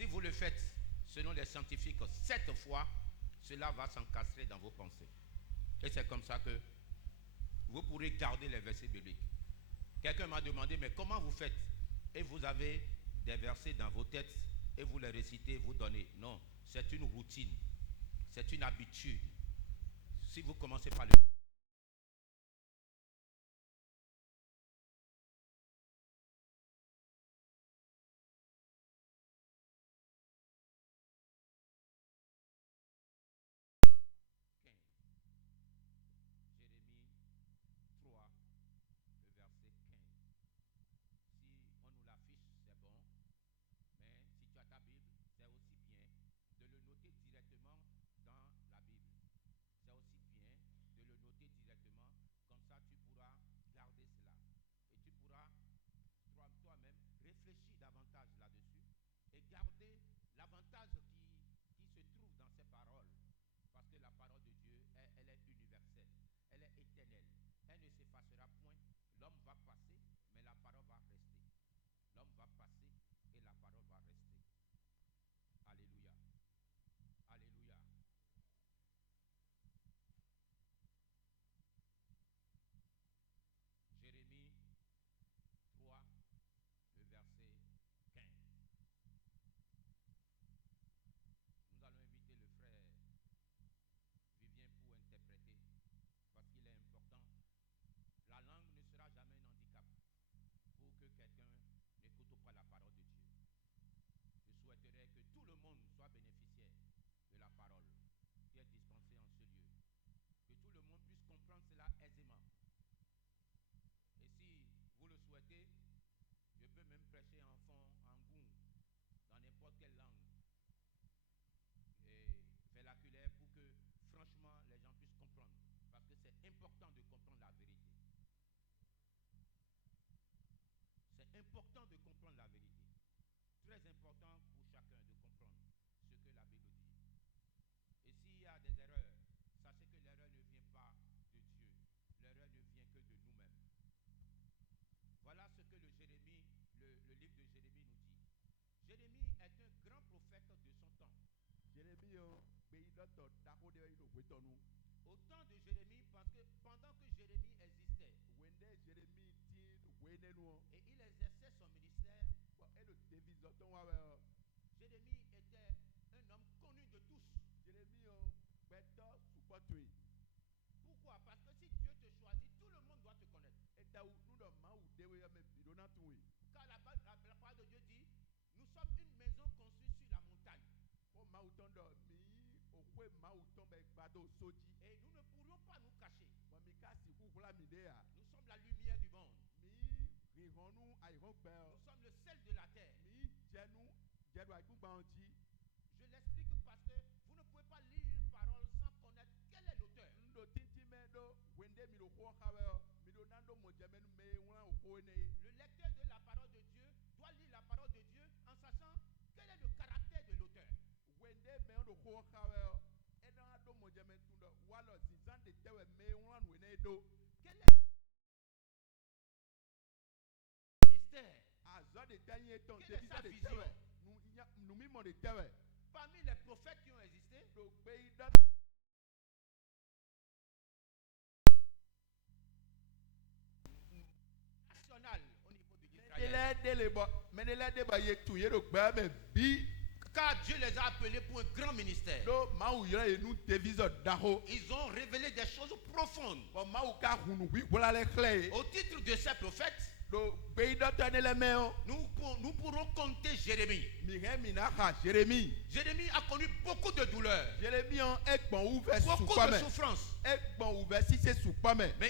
Si vous le faites selon les scientifiques 7 fois, cela va s'encastrer dans vos pensées. Et c'est comme ça que vous pourrez garder les versets bibliques. Quelqu'un m'a demandé, mais comment vous faites? Et vous avez des versets dans vos têtes et vous les récitez, vous donnez. Non, c'est une routine, c'est une habitude. Si vous commencez par le... L'avantage qui se trouve dans ces paroles, parce que la parole de Dieu, elle est universelle, elle est éternelle, elle ne s'effacera point. L'homme va passer, mais la parole va rester. L'homme va passer et la parole va rester. Alléluia. Alléluia. Jérémie 3, le verset 15. Nous allons inviter le frère Vivien pour interpréter, parce qu'il est important. La langue ne sera jamais un handicap pour que quelqu'un n'écoute pas la parole de Dieu. Je souhaiterais que tout le monde soit bénéficiaire de la parole qui est dispensée en ce lieu. Que tout le monde puisse comprendre cela aisément. Et si vous le souhaitez, je peux même prêcher en fond, en goût, dans n'importe quelle langue et vernaculaire pour que franchement les gens puissent comprendre. Parce que c'est important de comprendre la vérité. C'est important de comprendre la vérité. Très important pour chacun de comprendre ce que la Bible dit. Et s'il y a des erreurs, sachez que l'erreur ne vient pas de Dieu. L'erreur ne vient que de nous-mêmes. Voilà ce que le livre de Jérémie nous dit. Jérémie est un grand prophète de son temps. Au temps de Jérémie, parce que pendant que Jérémie existait, et il exerçait son ministère, Jérémie était un homme connu de tous. Pourquoi? Parce que si Dieu te choisit, tout le monde doit te connaître. Car la parole de Dieu dit, nous sommes une maison construite sur la montagne. Et nous ne pourrions pas nous cacher. Nous sommes la lumière du monde. Nous sommes le sel de la terre. Je l'explique parce que vous ne pouvez pas lire une parole sans connaître quel est l'auteur. Le lecteur de la parole de Dieu doit lire la parole de Dieu en sachant quel est le caractère de l'auteur. Quel est quelle est sa vision? Parmi les prophètes qui ont existé, national au niveau de l'Israël. Car Dieu les a appelés pour un grand ministère. Ils ont révélé des choses profondes. Au titre de ces prophètes, nous pourrons compter Jérémie. Jérémie a connu beaucoup de douleurs, beaucoup de souffrances. Mais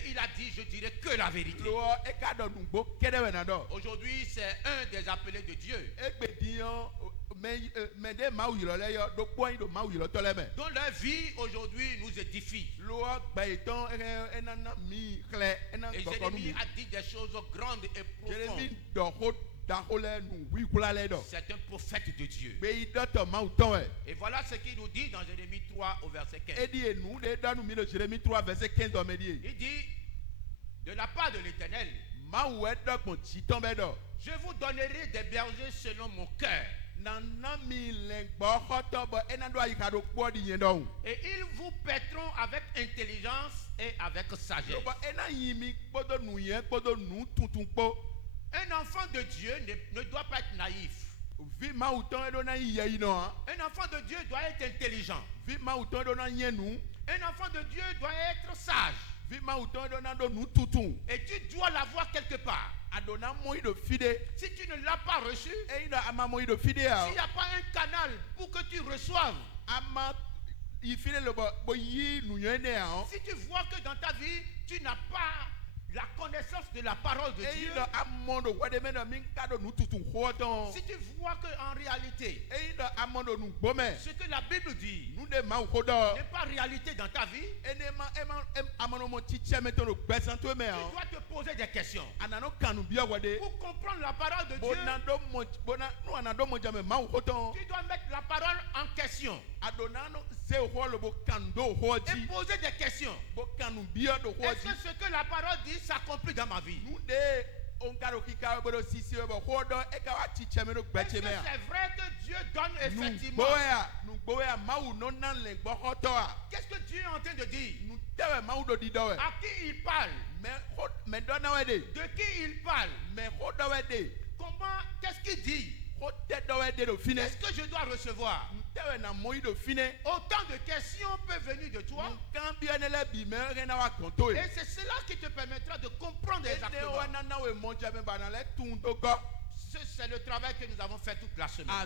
il a dit, je dirai que la vérité. Aujourd'hui, c'est un des appelés de Dieu, dont leur vie aujourd'hui nous édifie. Et Jérémie a dit des choses grandes et profondes. C'est un prophète de Dieu. Et voilà ce qu'il nous dit dans Jérémie 3 au verset 15. Il dit, de la part de l'Éternel, je vous donnerai des bergers selon mon cœur. Et ils vous paîtront avec intelligence et avec sagesse. Un enfant de Dieu ne doit pas être naïf. Un enfant de Dieu doit être intelligent. Un enfant de Dieu doit être sage. Et tu dois l'avoir quelque part. Si tu ne l'as pas reçu, s'il n'y a pas un canal pour que tu reçoives, si tu vois que dans ta vie, tu n'as pas la connaissance de la parole de Dieu, si tu vois qu'en réalité, ce que la Bible dit n'est pas réalité dans ta vie, tu dois te poser des questions pour comprendre la parole de Dieu. Tu dois mettre la parole en question et poser des questions. Est-ce que ce que la parole dit s'accomplit dans ma vie? Est-ce que c'est vrai que Dieu donne effectivement? Qu'est-ce que Dieu est en train de dire? À qui il parle? De qui il parle? Comment? Qu'est-ce qu'il dit? Qu'est-ce que je dois recevoir? Autant de questions peuvent venir de toi. Et c'est cela qui te permettra de comprendre exactement. C'est le travail que nous avons fait toute la semaine.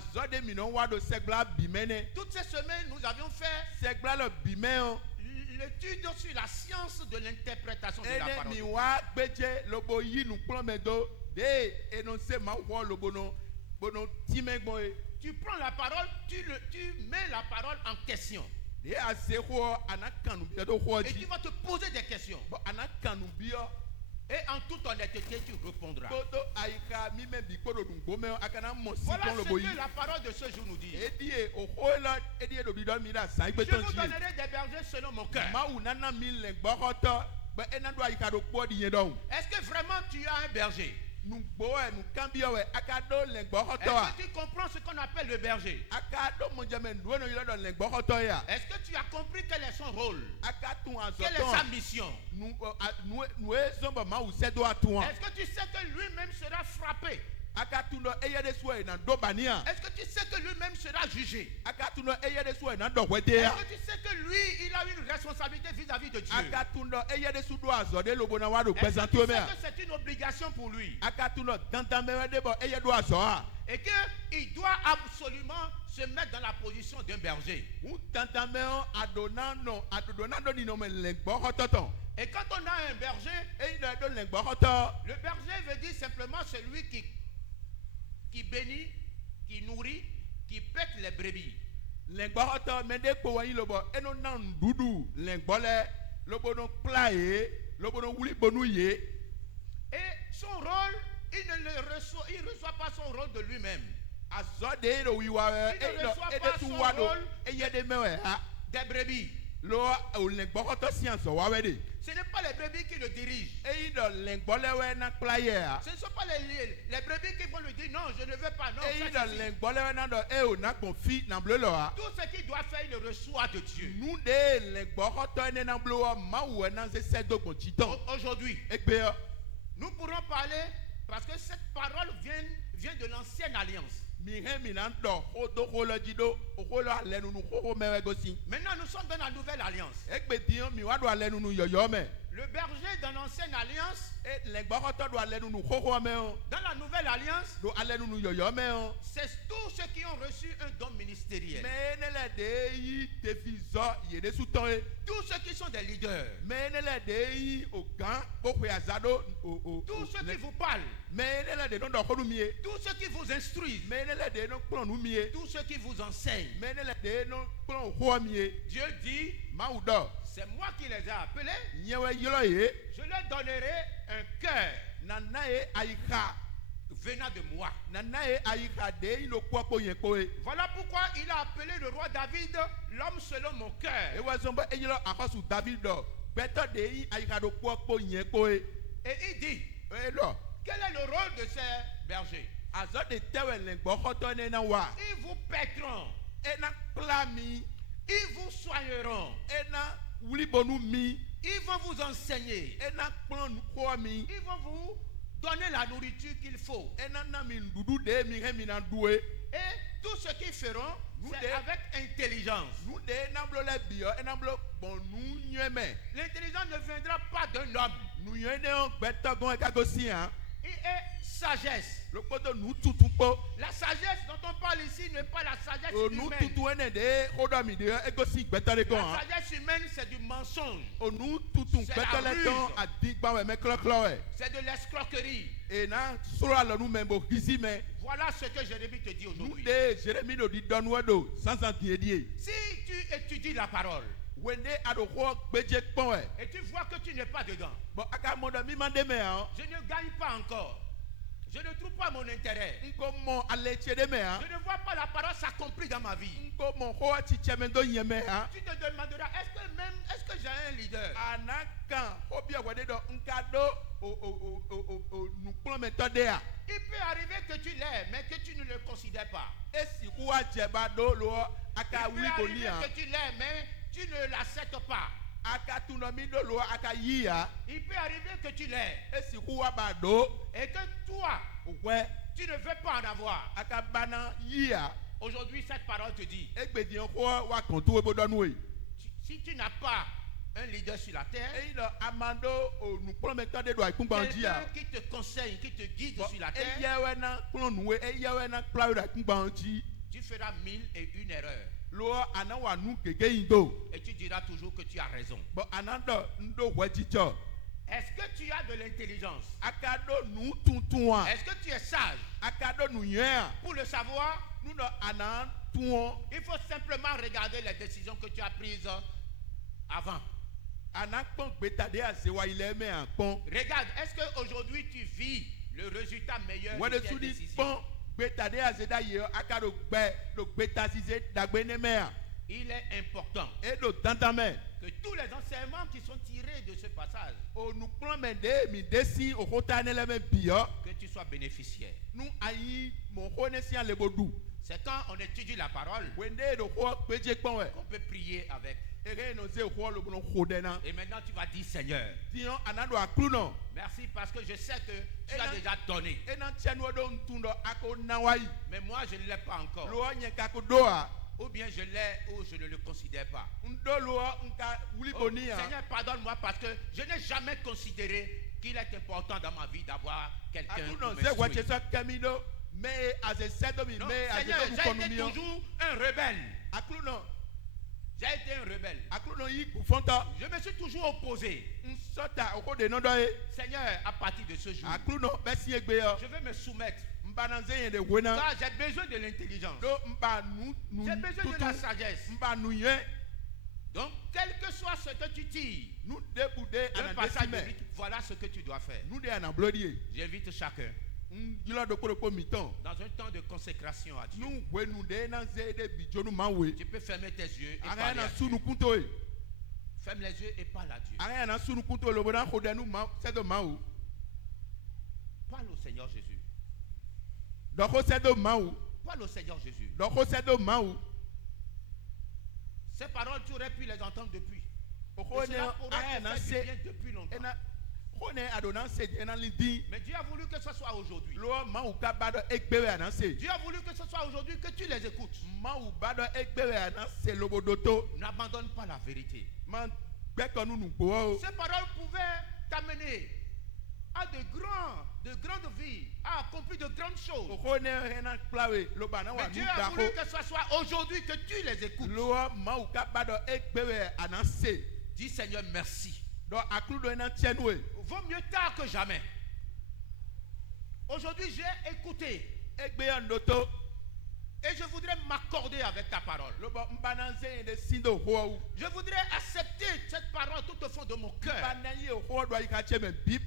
Toutes ces semaines, nous avions fait l'étude sur la science de l'interprétation de la parole. Tu prends la parole, tu mets la parole en question. Et tu vas te poser des questions. Et en toute honnêteté, tu répondras. Voilà ce que la parole de ce jour nous dit. Je vous donnerai des bergers selon mon cœur. Est-ce que vraiment tu as un berger? Est-ce que tu comprends ce qu'on appelle le berger? Est-ce que tu as compris quel est son rôle? Quelle est sa mission? Est-ce que tu sais que lui-même sera frappé? Est-ce que tu sais que lui-même sera jugé? Est-ce que tu sais que lui, il a une responsabilité vis-à-vis de Dieu? Est-ce que tu sais que c'est une obligation pour lui? Et qu'il doit absolument se mettre dans la position d'un berger. Et quand on a un berger, le berger veut dire simplement celui qui bénit, qui nourrit, qui pète les brebis. Et son rôle, il ne reçoit pas son rôle de lui-même. Il ne reçoit pas son rôle des brebis. Ce n'est pas les brebis qui le dirigent. Ce ne sont pas les brebis qui vont lui dire non, je ne veux pas. Non, tout ce qu'il doit faire, il le reçoit de Dieu. Aujourd'hui, nous pourrons parler parce que cette parole vient de l'ancienne alliance. Maintenant, nous sommes dans la nouvelle alliance. Le berger dans l'ancienne alliance, dans la nouvelle alliance, c'est tous ceux qui ont reçu un don ministériel. Tous ceux qui sont des leaders. Tous ceux qui vous parlent. Tous ceux qui vous instruisent. Tous ceux qui vous enseignent. Dieu dit, c'est moi qui les ai appelés. Je leur donnerai un cœur venant de moi. Voilà pourquoi il a appelé le roi David l'homme selon mon cœur. Et il dit, quel est le rôle de ces bergers? azode tewe le gbokoto ne na wa Ils vous paîtront. ena kpla mi Ils vous soigneront. ena wulibonu mi Ils vont vous enseigner. ena kplɔ nukɔ mi Ils vont vous donner la nourriture qu'il faut. ena na mi nuɖuɖu de mi he mi na due Et tout ce qu'ils feront, Nous c'est des- avec intelligence. nu de ena blo le biɔ ena blo gbɔn nu nyuie me L'intelligence ne viendra pas d'un homme. nu nyuie de wo gbɛtɔ gɔn eka go si hã Il est sagesse. lokpoto nu tutu kpɔ La sagesse dont on parle ici n'est pas la sagesse o nu humaine. tutu ene de xɔɖɔ mi de ego si gbɛtɔ de gɔn La hã sagesse humaine, c'est du mensonge. o nu tutu C'est gbɛtɔ la le tɔn ruse. adigba wɛ mɛ klɔklɔ wɛ C'est de l'escroquerie. ena soro alɔnu mɛ bo kisi mɛ Voilà ce que Jérémie te dit nu aujourd'hui. de jeremi do di dɔnuwɛ do sansan tie die Si tu étudies la parole wende aɖo xɔ gbedze kpɔn wɛ et tu vois que tu n'es pas dedans, bɔn aka mɔ dɔ mi ma de mɛ hã je ne gagne pas encore. Je ne trouve pas mon intérêt. nko mɔ ale tse de mɛ hã Je ne vois pas la parole s'accomplir dans ma vie. nko mɔ xɔ tsitsɛ mɛ do yɛ mɛ hã Tu te demanderas, est-ce que j'ai un leader? ana kan xɔ bia wɛ de dɔ nka do o nukplɔmɛtɔ de ya Il peut arriver que tu l'aies, mais que tu ne le considères pas. esi ku wa dze ba do lo aka Il peut wuli boni arriver hã que tu l'aies, mais tu ne l'acceptes pas. aka tunɔ mi do lo aka yi ya Il peut arriver que tu l'aies esi ku wa ba do et que toi, wɛ tu ne veux pas en avoir. aka bana yi ya Aujourd'hui, cette parole te dit, egbedi xɔ wa kɔn to ebo dɔnu ye si tu n'as pas un leader sur la terre, eyi lɔ amado o nukplɔmɛtɔ de do akungbawo dzi ya quelqu'un qui te conseille, qui te guide bɔn sur la terre, eyawɛ na kplɔ nuwe eyawɛ na kplawo do akungbawo dzi tu feras 1001 erreurs. lo ana wa nu gege yi do Et tu diras toujours que tu as raison. bɔn ana dɔ ŋdo wɛ tsitsɔ Est-ce que tu as de l'intelligence? aka do nu tuntun wa Est-ce que tu es sage? aka do nu nyuie a Pour le savoir, nu dɔ ana tun il faut simplement regarder les décisions que tu as prises avant. ana kpɔn gbeta de ase wa yi lɛ mɛ a kpɔn Regarde, est-ce qu'aujourd'hui tu vis le résultat meilleur wɛ de de tes su di décisions? kpɔn gbeta de ase da yi aka do gbɛ do gbeta sise dagbe ne mɛ a Il est important e do tantan mɛ que tous les enseignements qui sont tirés de ce passage, o nukplɔmɛ de mi de si o ko ta ne lɛ mɛ biyɔ que tu sois bénéficiaire. nu ayi mɔko ne si ale bo du C'est quand on étudie la parole wende do xɔ gbedze kpɔn wɛ qu'on peut prier avec. ere no se xɔ lobono xɔ dɛ na Et maintenant tu vas dire, Seigneur, tiɲɔ ana do aklu nɔ merci parce que je sais que tu Et as là- déjà donné. ena tiɛnu do ŋtun dɔ ako nawa yi Mais moi, je ne l'ai pas encore. lo nye kako do a Ou bien je l'ai ou je ne le considère pas. ŋdo lo nka wuli Oh, boni a Seigneur, pardonne-moi parce que je n'ai jamais considéré qu'il est important dans ma vie d'avoir quelqu'un aklu pour nɔ me se wɛ suivre. tse sɔ kɛmi do mɛ aze sɛ do mi Non, mɛ aze Seigneur, do mu j'ai kɔnu été mi yɔ toujours un rebelle. aklu nɔ J'ai été un rebelle. aklu nɔ yi kufɔntɔ Je me suis toujours opposé. nsɔta o ko de nɔ dɔ ye Seigneur, à partir de ce jour, aklu nɔ bɛ si egbe yɔ je vais me soumettre. nbana ze yɛ de wena Car j'ai besoin de l'intelligence. do nba nu J'ai besoin de la tutu sagesse. nba nu yɛ Donc, quel que soit ce que tu tires, nu debu de un ana passage desi mɛ biblique, voilà ce que tu dois faire. nu de ana blo di ye J'invite chacun, yilɔ do kpɔdokpɔ mitɔn dans un temps de consécration à Dieu, nu wenu de na ze de bijonu ma we tu peux fermer tes yeux et aga parler yana à Dieu. sunukunto ye Ferme les yeux et parle à Dieu. aga yana sunukunto lobo na ko dɛnu ma sɛdo ma o Parle au Seigneur Jésus. dɔko sɛdo ma o Parle au Seigneur Jésus. dɔko sɛdo ma o Ces paroles, tu aurais pu les entendre depuis. o ko Et ne cela aga pourrait yana te faire se du bien depuis longtemps. ena ko ne ado na se ena li di Mais Dieu a voulu que ce soit aujourd'hui. lo ma o ka ba dɔ egbe wɛ ana se Dieu a voulu que ce soit aujourd'hui que tu les écoutes. ma o ba dɔ egbe wɛ ana se lobodo to N'abandonne pas la vérité. ma gbɛkɔnu nugbo o Ces paroles pouvaient t'amener à de grandes vies, à accomplir de grandes o choses. ko ne ena kplawe loba na wa Mais nu Dieu a da voulu ko que ce soit aujourd'hui que tu les écoutes. lo ma o ka ba dɔ egbe wɛ ana se Dis Seigneur, merci. dɔ aklu dɔ ena tiɛnu ye Vaut mieux tard que jamais. Aujourd'hui, j'ai écouté egbe yɛ ndoto et je voudrais m'accorder avec ta parole. lobo nbana ze yɛ de si do xɔ Je voudrais accepter cette parole tout au fond de mon cœur. nbana yi o xɔ dɔ yi ka tiɛ mɛ bip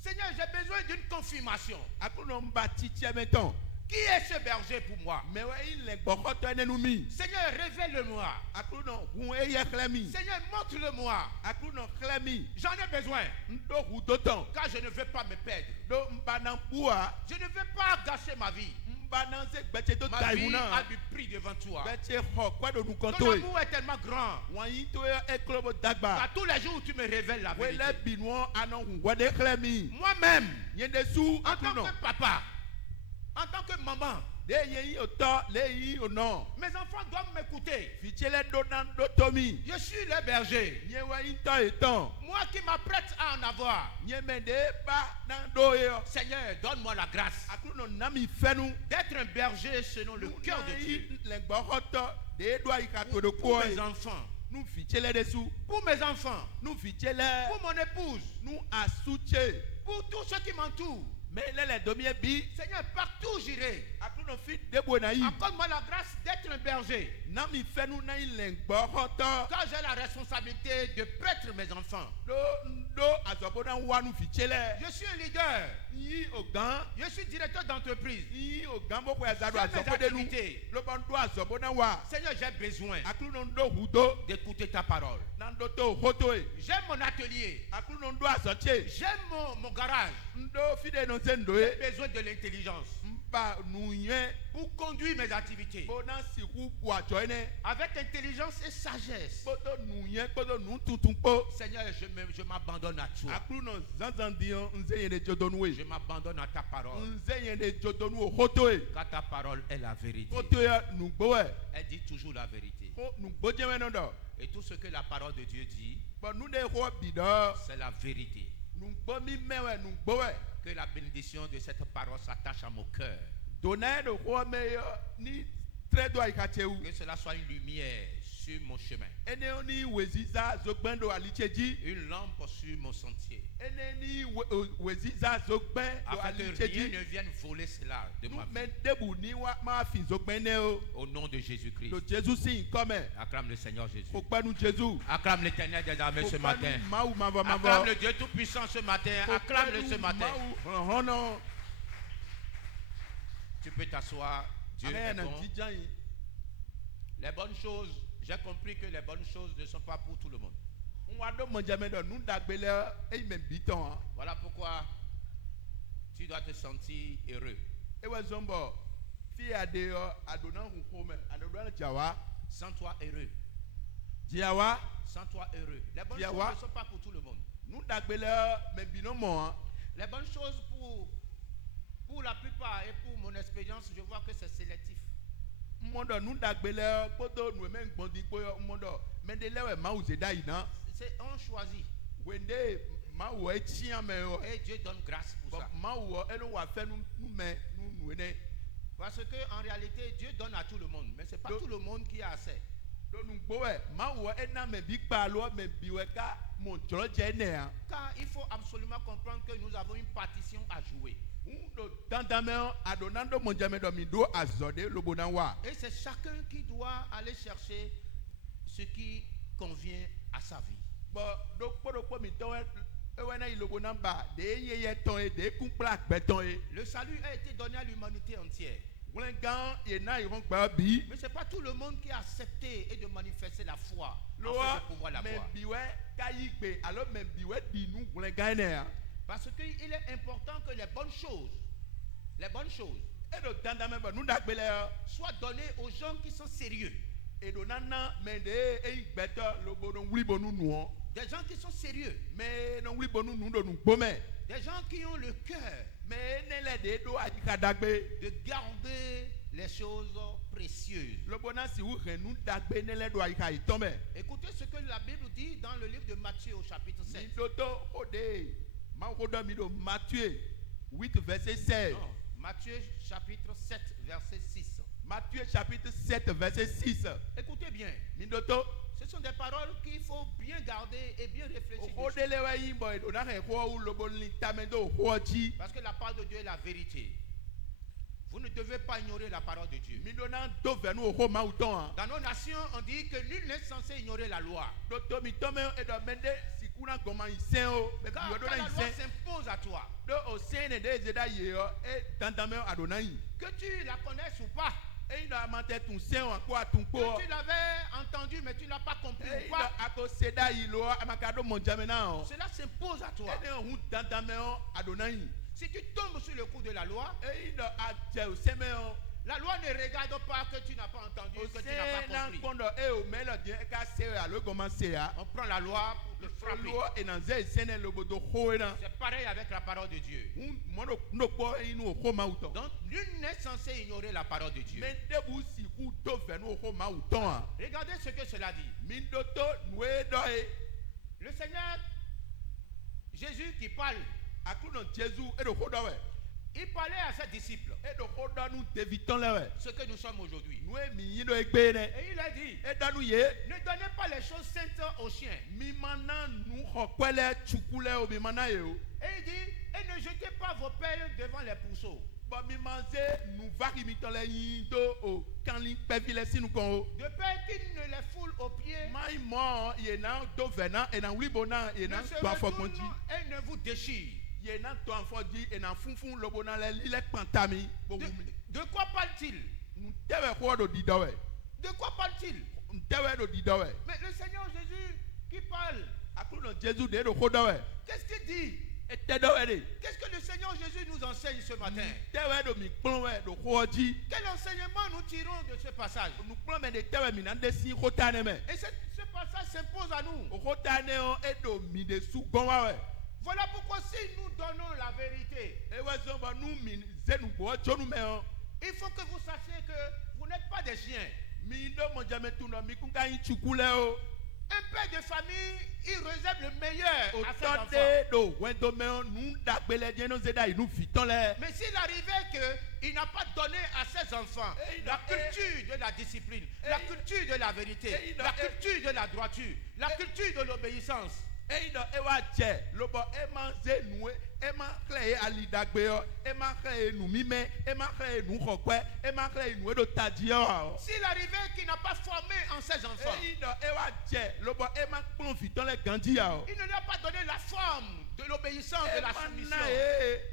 Seigneur, j'ai besoin d'une confirmation. aklu nɔ nba ti tiɛ mɛ tɔn Qui est ce berger pour moi? Mais ouais, il est beaucoup de ennemis. Seigneur, révèle-le-moi. Akluno, vous ayez clémi. Seigneur, montre-le-moi. Akluno clémi. J'en ai besoin. Ndo hutoton. Car je ne veux pas me perdre. Do mbanambua. Je ne veux pas gâcher ma vie. Mbananze gbete do Ma vie a taïwuna. du prix devant toi. Gbete ho kwa do Ton nukontoe. amour est tellement grand. Wanyi to eklobo dagba. À tous les jours, tu me révèles la Wele vérité. binwo anon wade clémi. Moi-même, Yende su en tant akluno. que papa, en tant que maman, De yeyi oto, le yi ono. mes enfants doivent m'écouter. Fichele do nan do tomi. Je suis le berger. Nye wa into eton. Moi qui m'apprête à en avoir. Nye mende ba nan do yo. Seigneur, donne-moi la grâce Akluno nami fenu. d'être un berger selon le cœur de Dieu. Lengbokoto de edwa ikato do Pour ko. mes enfants, Nu fichele desu. pour mes enfants, Nu fichele. pour mon épouse, Nu asuche. pour tous ceux qui m'entourent. Mais lele domie bi. Seigneur, partout j'irai. Akluno fit debo na yi. Accorde-moi la grâce d'être un berger. Nami fenu na yi lengbokoto. Car j'ai la responsabilité de paître mes enfants. Do azobona wanu fichele. Je suis un leader. Yi ogan. Je suis directeur d'entreprise. Yi ogan boko azado Fais mes azobode nu. activités. Loban do azobona wa. Seigneur, j'ai besoin Akluno ndo hudo. d'écouter ta parole. Nando to hotoe. J'aime mon atelier. Akluno ndo asoche. J'aime mon garage. Ndo fide no J'ai sendoe. besoin de l'intelligence Mba nuye. pour conduire mes activités. Bona siku wa joine. Avec intelligence et sagesse. Poto nuye poto nu tuntun po. Seigneur, je m'abandonne à toi. Akluno zanzandion nze yende jodonwe. Je m'abandonne à ta parole. Nze yende jodonwe hotoe. Car ta parole est la vérité. Hotoe nugboe. Elle dit toujours la vérité. Ko nugbojeme nondo. Et tout ce que la parole de Dieu dit, Bon nous de ho bido. c'est la vérité. Nugbomi mewe nugboe. Que la bénédiction de cette parole s'attache à mon cœur. Donner de ho meyo ni tre do aikacheu. Que cela soit une lumière sur mon chemin. Ene oni weziza zogbendo alicheji. Une lampe sur mon sentier. Ene ni weziza zogben do Afin que rien alicheji. ne vienne voler cela de Nous ma vie. men debu ni wa ma fin zogbene o. Au nom de Jésus-Christ. Do Jésus si comme. Acclame le Seigneur Jésus. Ko panu Jésus. Acclame l'Éternel des armées ce matin. Maou mavo Acclame mavo. le Dieu Tout-Puissant ce matin. Acclame-le ce matin. Hono. Tu peux t'asseoir. Dieu est Amen. bon. Les bonnes choses, j'ai compris que les bonnes choses ne sont pas pour tout le monde. Voilà pourquoi tu dois te sentir heureux. Sens-toi heureux. Sens-toi heureux. Les bonnes choses ne sont pas pour tout le monde. Les bonnes choses pour la plupart et pour mon expérience, je vois que c'est sélectif. C'est on choisit. Et Dieu donne grâce pour ça. Parce qu'en réalité, Dieu donne à tout le monde. Mais ce n'est pas tout le monde qui a assez. Car il faut absolument comprendre que nous avons une partition à jouer. Et c'est chacun qui doit aller chercher ce qui convient à sa vie. Le salut a été donné à l'humanité entière. Mais ce n'est pas tout le monde qui a accepté et de manifester la foi afin de pouvoir la voir. Parce qu'il est important que les bonnes choses soient données aux gens qui sont sérieux. Des gens qui sont sérieux. Des gens qui ont le cœur de garder les choses précieuses. Écoutez ce que la Bible dit dans le livre de Matthieu au chapitre 7. Matthieu 8 verset 16. Non, Matthieu chapitre 7 verset 6. Matthieu chapitre 7 verset 6. Écoutez bien. Ce sont des paroles qu'il faut bien garder et bien réfléchir dessus. Parce que la parole de Dieu est la vérité. Vous ne devez pas ignorer la parole de Dieu. Dans nos nations, on dit que nul n'est censé ignorer la loi. kuna goma isen o me Quand biwo do la na loi isen s'impose à toi, do o sen ne de zeda ye o e tantame adonai que tu la connaisses ou pas, e ndo amante tun sen o ko atun ko que tu l'avais entendu mais tu n'as pas compris e ou ndo pas, ako seda ilo amakado monjamena o cela s'impose à toi. e ne hu tantame o adonai Si tu tombes sur le coup de la loi, e ndo aje o seme o la loi ne regarde pas que tu n'as pas entendu, o que tu sen n'as na pas compris. kondo e o melo de e ka se a lo goma se a On prend la loi pour te frapper. lo e na ze sen ne lo bodo ho na C'est pareil avec la parole de Dieu. mono ndo po e nu o ho ma uto Donc, nul n'est censé ignorer la parole de Dieu. me debu si ku to fe nu o ho ma uto a Regardez ce que cela dit. mi ndo to nu e do e Le Seigneur Jésus qui parle, akuno jesu e do ho do we il parlait à ses disciples, e do ho do nu te viton le we ce que nous sommes aujourd'hui. nu e mi yin do e gbe ne Et il a dit, e da nu ye ne donnez pas les choses saintes aux chiens. mi mana nu ho kwele chukule o mi mana ye o Et il dit, et ne jetez pas vos pelles devant les pourceaux. bo mi manze nu vari mi ton le yin do o kan li pe vi le sinu kon o De peur qu'il ne les foule aux pieds, mai mo ye na do vena e na wibo na ye na ne se to afo retourne konji et ne vous déchire. ye na to afo di e na funfun lobo na le lile pantami bo De, wumi de quoi parle-t-il? ntewe ko do di do we De quoi parle-t-il? ntewe do di do we Mais le Seigneur Jésus qui parle, akuno jesu de do ho do we qu'est-ce qu'il dit? e te do we de Qu'est-ce que le Seigneur Jésus nous enseigne ce matin? tewe do mi kplon we do ho ji Quel enseignement nous tirons de ce passage? nu kplon me de tewe mi na de si ho ta ne me Et ce passage s'impose à nous. o ho ta ne o e do mi de su gon wa we Voilà pourquoi si nous donnons la vérité, e we so ba nu mi zenu bo jonu me o il faut que vous sachiez que vous n'êtes pas des chiens. mi do mo jame tu no mi kun ka yin chukule o Un père de famille, il réserve le meilleur o à ses to enfants. de do we do me o nu da gbele je no zeda inu fiton le Mais s'il arrivait qu'il n'a pas donné à ses enfants la culture de la discipline, la culture de la vérité, la culture de la droiture, la culture de l'obéissance, e no e wa je lobo e ma ze nu e ma kle e ali dagbe o e ma kle e nu mi me e ma kle e nu kokwe e ma kle e nu e do taji o s'il arrivait qu'il n'a pas formé en ses enfants, e no e wa je lobo e ma kplon fiton le ganji ya o il ne lui a pas donné la forme de l'obéissance, de la soumission.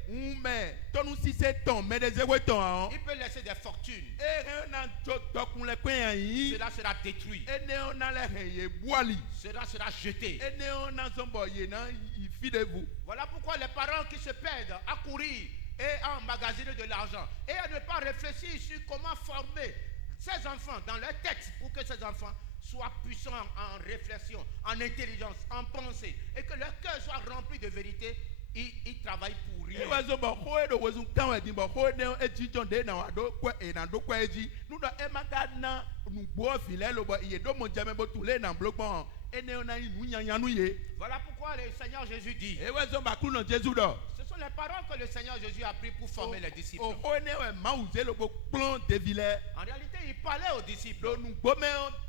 Ume tonu si se ton me de zewe ton a Il peut laisser des fortunes. e re na jo dokun le kwen yan yi Cela sera détruit. e ne o na le he ye buali Cela sera jeté. e ne o na zombo ye na yi fi de vous Voilà pourquoi les parents qui se perdent à courir et à emmagasiner de l'argent et à ne pas réfléchir sur comment former ses enfants dans leur tête pour que ces enfants soient puissants en réflexion, en intelligence, en pensée et que leur cœur soit rempli de vérité, ils travaillent pour rien. e wa zombo ho e do wezu kan we di bo ho ne e ji jon de na wa do kwe e na do kwe ji nu do e ma ga na nu gbo fi le lo bo ye do mo jame bo tu le na blogbon e ne o na inu yanyan nu ye Voilà pourquoi le Seigneur Jésus dit, e wa zombo ku no jesu do ce sont les paroles que le Seigneur Jésus a pris pour former les disciples. o ho ne we ma uze lo bo plon de vile En réalité, il parlait aux disciples. lo nu gbo me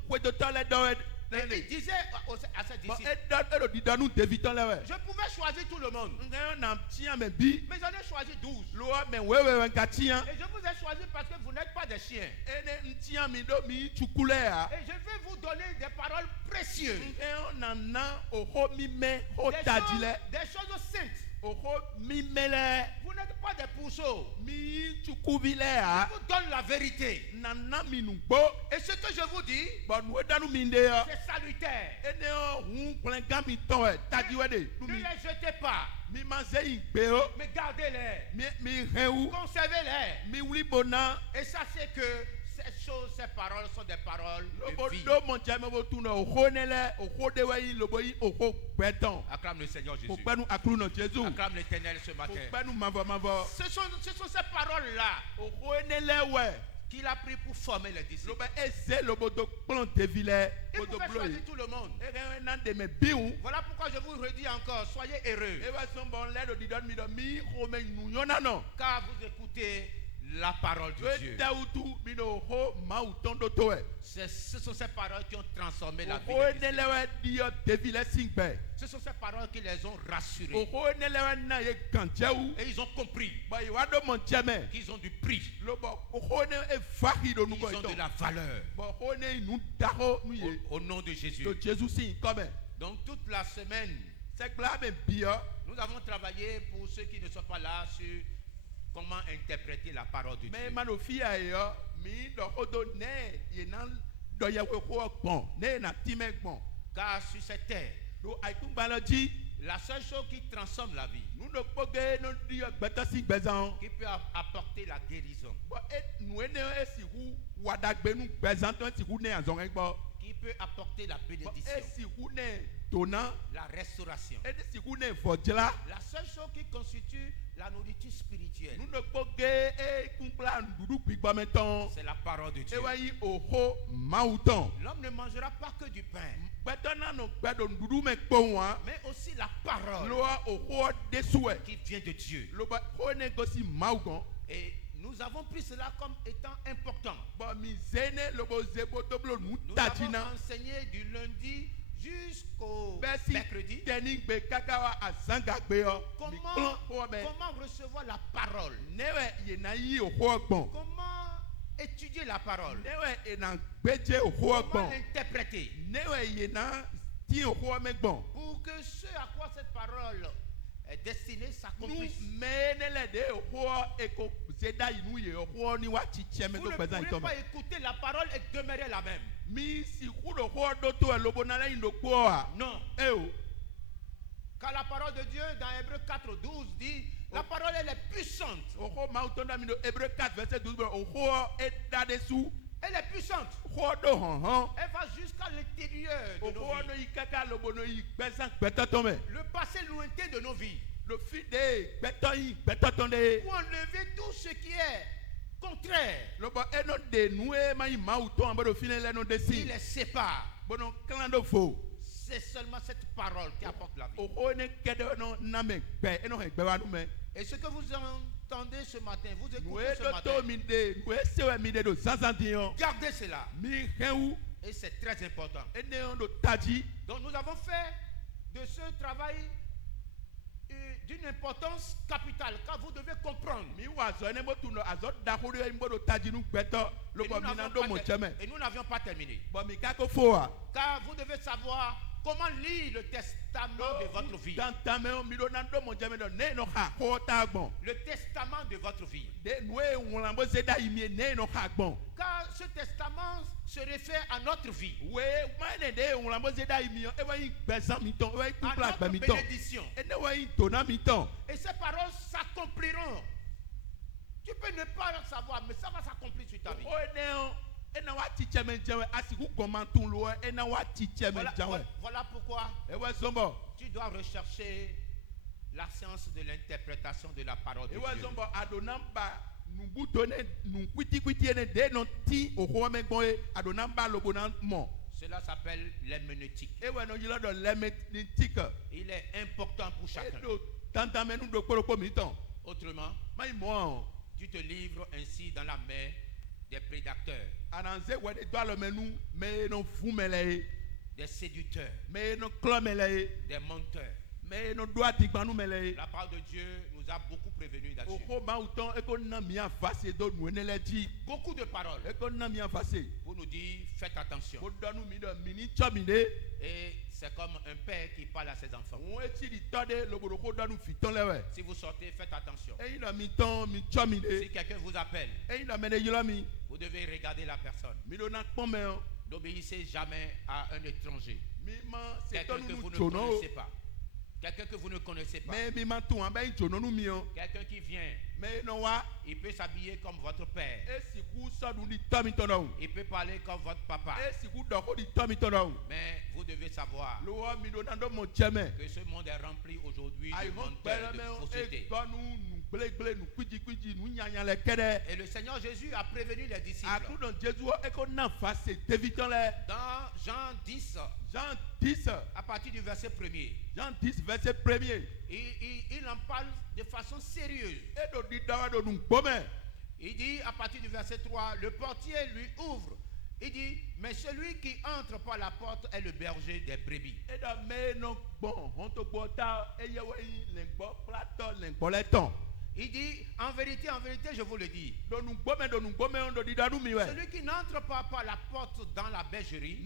we do to le do e Et il disait à ses bo disciples, e do e do di do nu de viton le we je pouvais choisir tout le monde, nge na tia me bi mais j'en ai choisi 12. lo me we ka tia Et je vous ai choisi parce que vous n'êtes pas des chiens. e ne ntia mi do mi chukule a Et je vais vous donner des paroles précieuses. nge na na o ho mi me ho Des tajile choses saintes. oho mi mele Vous n'êtes pas des pourceaux. mi chukuvile Je a vous donne la vérité. nana mi nugbo Et ce que je vous dis, bonu edanu mi nde ya c'est salutaire. ene o hun plenga mi ton e tajiwe de Ne mi les jetez pas, mi ma se igbe o mais gardez-les. mi rewu Conservez-les. mi wuli bona Et sachez que ces choses, ces paroles sont des paroles lobo de vie. do mo jame bo tu no oho nele oho de we yi lobo yi oho peton Acclame le Seigneur ko Jésus. penu akru no jesu Acclame l'Éternel ce ko matin. penu mavo Ce sont ces paroles-là oho nele we qu'il a pris pour former les disciples. lobo eze lobo do plon de vile Il bodo pouvait bloy choisir tout le monde. e na de me biu Voilà pourquoi je vous redis encore, soyez heureux, e wa so bon le do di don mi do mi ho me nu yona no car vous écoutez la parole de Dieu. we tautu mi no ho ma utondo to e Ce sont ces paroles qui ont transformé la vie oho des disciples. nele we di yo de vile singbe Ce sont ces paroles qui les ont rassurés. oho nele we na ye ganjeu Et ils ont compris ba yi wa do mo jeme qu'ils ont du prix, lobo oho ne e fahi do nu qu'ils ko ont to de la valeur. bo ho ne nu daho nu ye Au nom de Jésus. to jesus sin come Donc toute la semaine, c'est clair mais bien. Nous avons travaillé pour ceux qui ne sont pas là sur comment interpréter la parole de Mais Dieu. manofia yo mi do odo ne yenan do yawe ko gbon ne na time gbon. Car sur cette terre, Do aikungbaloji la seule chose qui transforme la vie, nu do poge no di gbeta si gbezan. qui peut apporter la guérison, Bo e nu ene esiku wadagbe nu gbezan to esiku ne azon egbo. qui peut apporter la Bo bénédiction, esiku ne dona la restauration. e esiku ne fojla. La seule chose qui constitue la nourriture spirituelle, Nu do poge e kunkla ndudu gbigbo meton. c'est la parole de E Dieu. wa yi oho mauton. L'homme ne mangera pas que du pain, Gbeta na no gbedo ndudu me kpo wa. mais aussi la parole Lo oho desuwe. qui vient de Dieu. Lo ba hone gosi maugon. Et nous avons pris cela comme étant important. Bon mi zene lo bo zebo doblo nu Nous avons tajina. enseigné du lundi jusqu'au Besi mercredi teni gbe kakawa azanga gbe yo. Mi comment, klon ho be. comment recevoir la parole, Newe ye na yi oho gbon. comment étudier la parole, Newe e na gbeje oho comment gbon. l'interpréter, Newe ye na ti oho me gbon. pour que ce à quoi cette parole est destinée Nu s'accomplisse. menele de oho eko zeda inu ye oho ni wa chiche me Vous to ne pezan pourrez itome. pas écouter la parole et demeurer la même. Mi si ku do ho do to e lobo na la indo po a. Non. E o. Car la parole de Dieu dans Hébreux 4:12 dit la parole elle est puissante. Oho mautonda mi do Hébreux 4 verset 12 oho e da desu. Elle est puissante. Oho do han. Elle va jusqu'à l'intérieur de nos Oho no vies. yi kaka lobo no yi gbezan gbetoton me. Le passé lointain de nos vies. Le fide gbẹtọ yin gbẹtọtọn de. Pour enlever tout ce qui est contraire. Lọbọ ẹnọ de nu e ma yi ma wu tọn bọdọ fine lẹnu de Il si. les sépare. Bọdọ kilan do fo. C'est seulement cette parole qui apporte la vie. Oho ne kẹdẹ ẹnọ name gbẹ ẹnọ hẹ gbẹ wa nu mẹ. Et ce que vous entendez ce matin, vous Nu écoutez e ce do matin, to mi de nu e sewẹ mi de do zanzan di yan. gardez cela. Mi hẹn wu Et c'est très important. ene yan do taji. Donc nous avons fait de ce travail d'une importance capitale, car vous devez comprendre. Mi wa azọ ẹni mo tun lọ azọ dahoro ẹni mo do taji nu gbẹtọ. Et Lọbọ mi na do mo jẹmẹ. et nous n'avions pas terminé. Bọ mi kako fo wa. Car vous devez savoir comment lire le testament de votre vie. Tantamẹ mi do na do mo jẹmẹ dọ ne nọ ha kọ ta gbọn. Le testament de votre vie. De nu e ŋlã bo zeda yi mi ne nọ ha gbọn. Car ce testament se réfère à notre vie, We mane de ŋlã bo zeda yi mi yɔ ewa yi gbɛzã mi tɔn ewa yi à kukla notre gbɛ mi tɔn bénédiction. ene wa yi dona mi tɔn. Et ces paroles s'accompliront. Tu peux ne pas le savoir, mais ça va s'accomplir sur ta vie. O ene o ena wa ti tsɛmɛ jɛwɛ asiku gɔma tun lo ena wa ti tsɛmɛ Voilà, jɛwɛ voilà pourquoi ewa zɔnbɔ tu dois rechercher la science de l'interprétation de la parole de ewa Dieu. zɔnbɔ adonamba nuguto ne nu kwitikwiti ene de no ti oxɔ me gbɔ ye adonamba lobo na mɔ Cela s'appelle l'herméneutique. ewa no yilɔ dɔ lɛmɛ ni tikɛ Il est important pour chacun. edo tantamɛ nu do kpɔɖokpɔ mi tɔn Autrement, mayi mɔ o tu te livres ainsi dans la main des prédateurs, ananze wɛ de do alɔmɛ nu me no fun mɛ lɛ ye des séducteurs, me no klɔ mɛ lɛ ye. des menteurs. Mais nous doit tigbanu mele. La parole de Dieu nous a beaucoup prévenus là-dessus. Oko ma uton eko na mi afase do nu enele ji. Beaucoup de paroles Eko na mi afase. pour nous dire faites attention. Mo donu mi do mini chomide. Et c'est comme un père qui parle à ses enfants. Won eti di tode lobodo ko donu fiton lewe. Si vous sortez, faites attention. Eyin do mi ton mi chomide. Si quelqu'un vous appelle, Eyin do mene yilo mi. vous devez regarder la personne. Mi do na pon me o. N'obéissez jamais à un étranger. Mi ma se Quelqu'un tonu que vous nu ne jono o. connaissez pas. Quelqu'un que vous ne connaissez pas. Mais mi ma tun abe jono nu mi o. Quelqu'un qui vient, Mais no wa il peut s'habiller comme votre père. esiku sodu di tomi tono. Il peut parler comme votre papa. Esiku do ko di tomi tono. Mais vous devez savoir Lo wa mi do na do mo cheme. que ce monde est rempli aujourd'hui Ayi de mo menteurs, gbɛrɛ de mɛ o fausseté. egbɔnu nu gbelegble nu kpidikpidi nu nyanya lɛ kɛdɛ. Et le Seigneur Jésus a prévenu les disciples. Akudɔn Jésus eko na fa se tevitɔn lɛ. Dans Jean 10, Jean 10 à partir du verset 1er, Jean 10 verset 1er. il en parle de façon sérieuse. Edo di dawa do nu gbɔmɛ. Il dit à partir du verset 3, le portier lui ouvre. Il dit, mais celui qui entre par la porte est le berger des brebis. Edo mɛ no gbɔn hɔn to gbɔ ta eye wo yi le gbɔ kplatɔ le gbɔ lɛ tɔn. Il dit, en vérité, je vous le dis. Celui Celui qui n'entre pas par la porte dans la bergerie,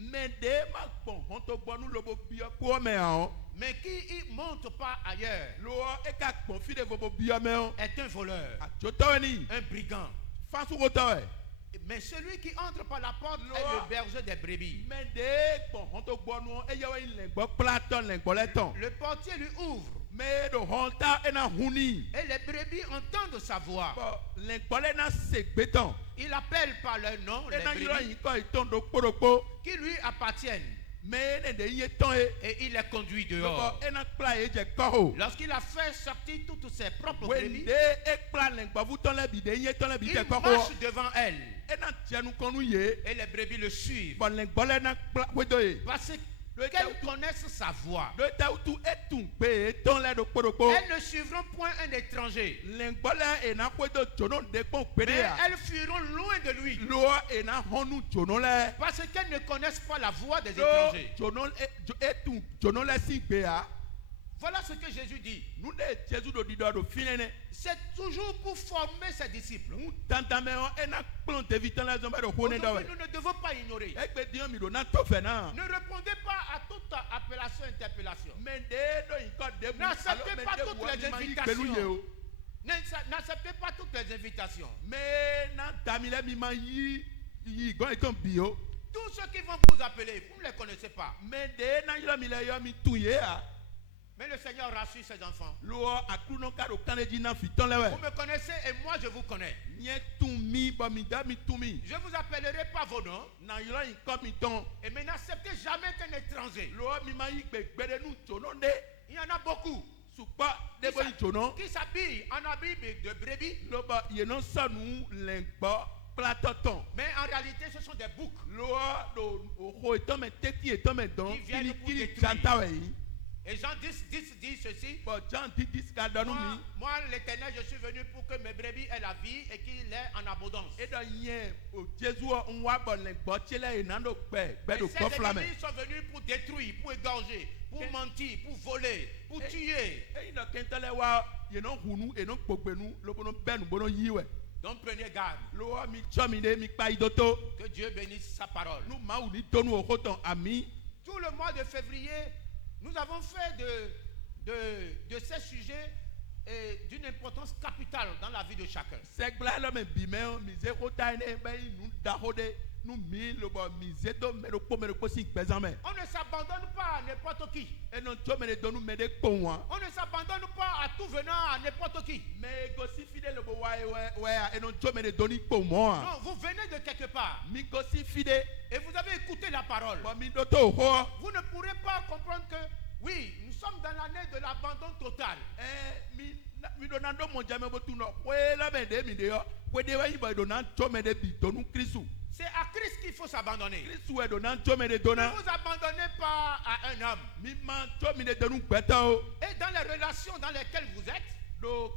mais qui y monte pas ailleurs, est un voleur, un brigand. Mais celui qui entre par la porte est le berger des brebis. Le portier lui ouvre. Et les brebis entendent sa voix. Il appelle par leur nom les brebis qui lui appartiennent. Et il les conduit dehors. Lorsqu'il a fait sortir toutes ses propres brebis, il marche devant elles. Et les brebis le suivent. Parce qu'elles connaissent sa voix. Elles ne suivront point un étranger. Mais elles fuiront loin de lui. Parce qu'elles ne connaissent pas la voix des étrangers. Voilà ce que Jésus dit. C'est toujours pour former ses disciples. Aujourd'hui, nous ne devons pas ignorer. Ne répondez pas à toute appellation, interpellation. N'acceptez pas toutes les invitations. N'acceptez pas toutes les invitations. Tous ceux qui vont vous appeler, vous ne les connaissez pas. Mais le Seigneur rassure ses enfants. Vous me connaissez et moi je vous connais. Je ne vous appellerai pas vos noms. Et mais n'acceptez jamais qu'un étranger. Il y en a beaucoup qui s'habillent en habit de brebis. Mais en réalité, ce sont des boucs qui viennent pour détruire. Et Jean 10 dit ceci. Moi, l'Éternel, je suis venu pour que mes brebis aient la vie et qu'il ait en abondance. Et ces ennemis sont venus pour détruire, pour égorger, pour mentir, pour voler, pour tuer. Donc prenez garde. Que Dieu bénisse sa parole. Tout le mois de février, nous avons fait de ces sujets d'une importance capitale dans la vie de chacun. On ne s'abandonne pas à n'importe qui. On ne s'abandonne pas à tout venant à n'importe qui. Non, vous venez de quelque part. Et vous avez écouté la parole. Vous ne pourrez pas comprendre que oui, nous sommes dans l'année de l'abandon total. C'est à Christ qu'il faut s'abandonner. Ne vous abandonnez pas à un homme. Et dans les relations dans lesquelles vous êtes, vous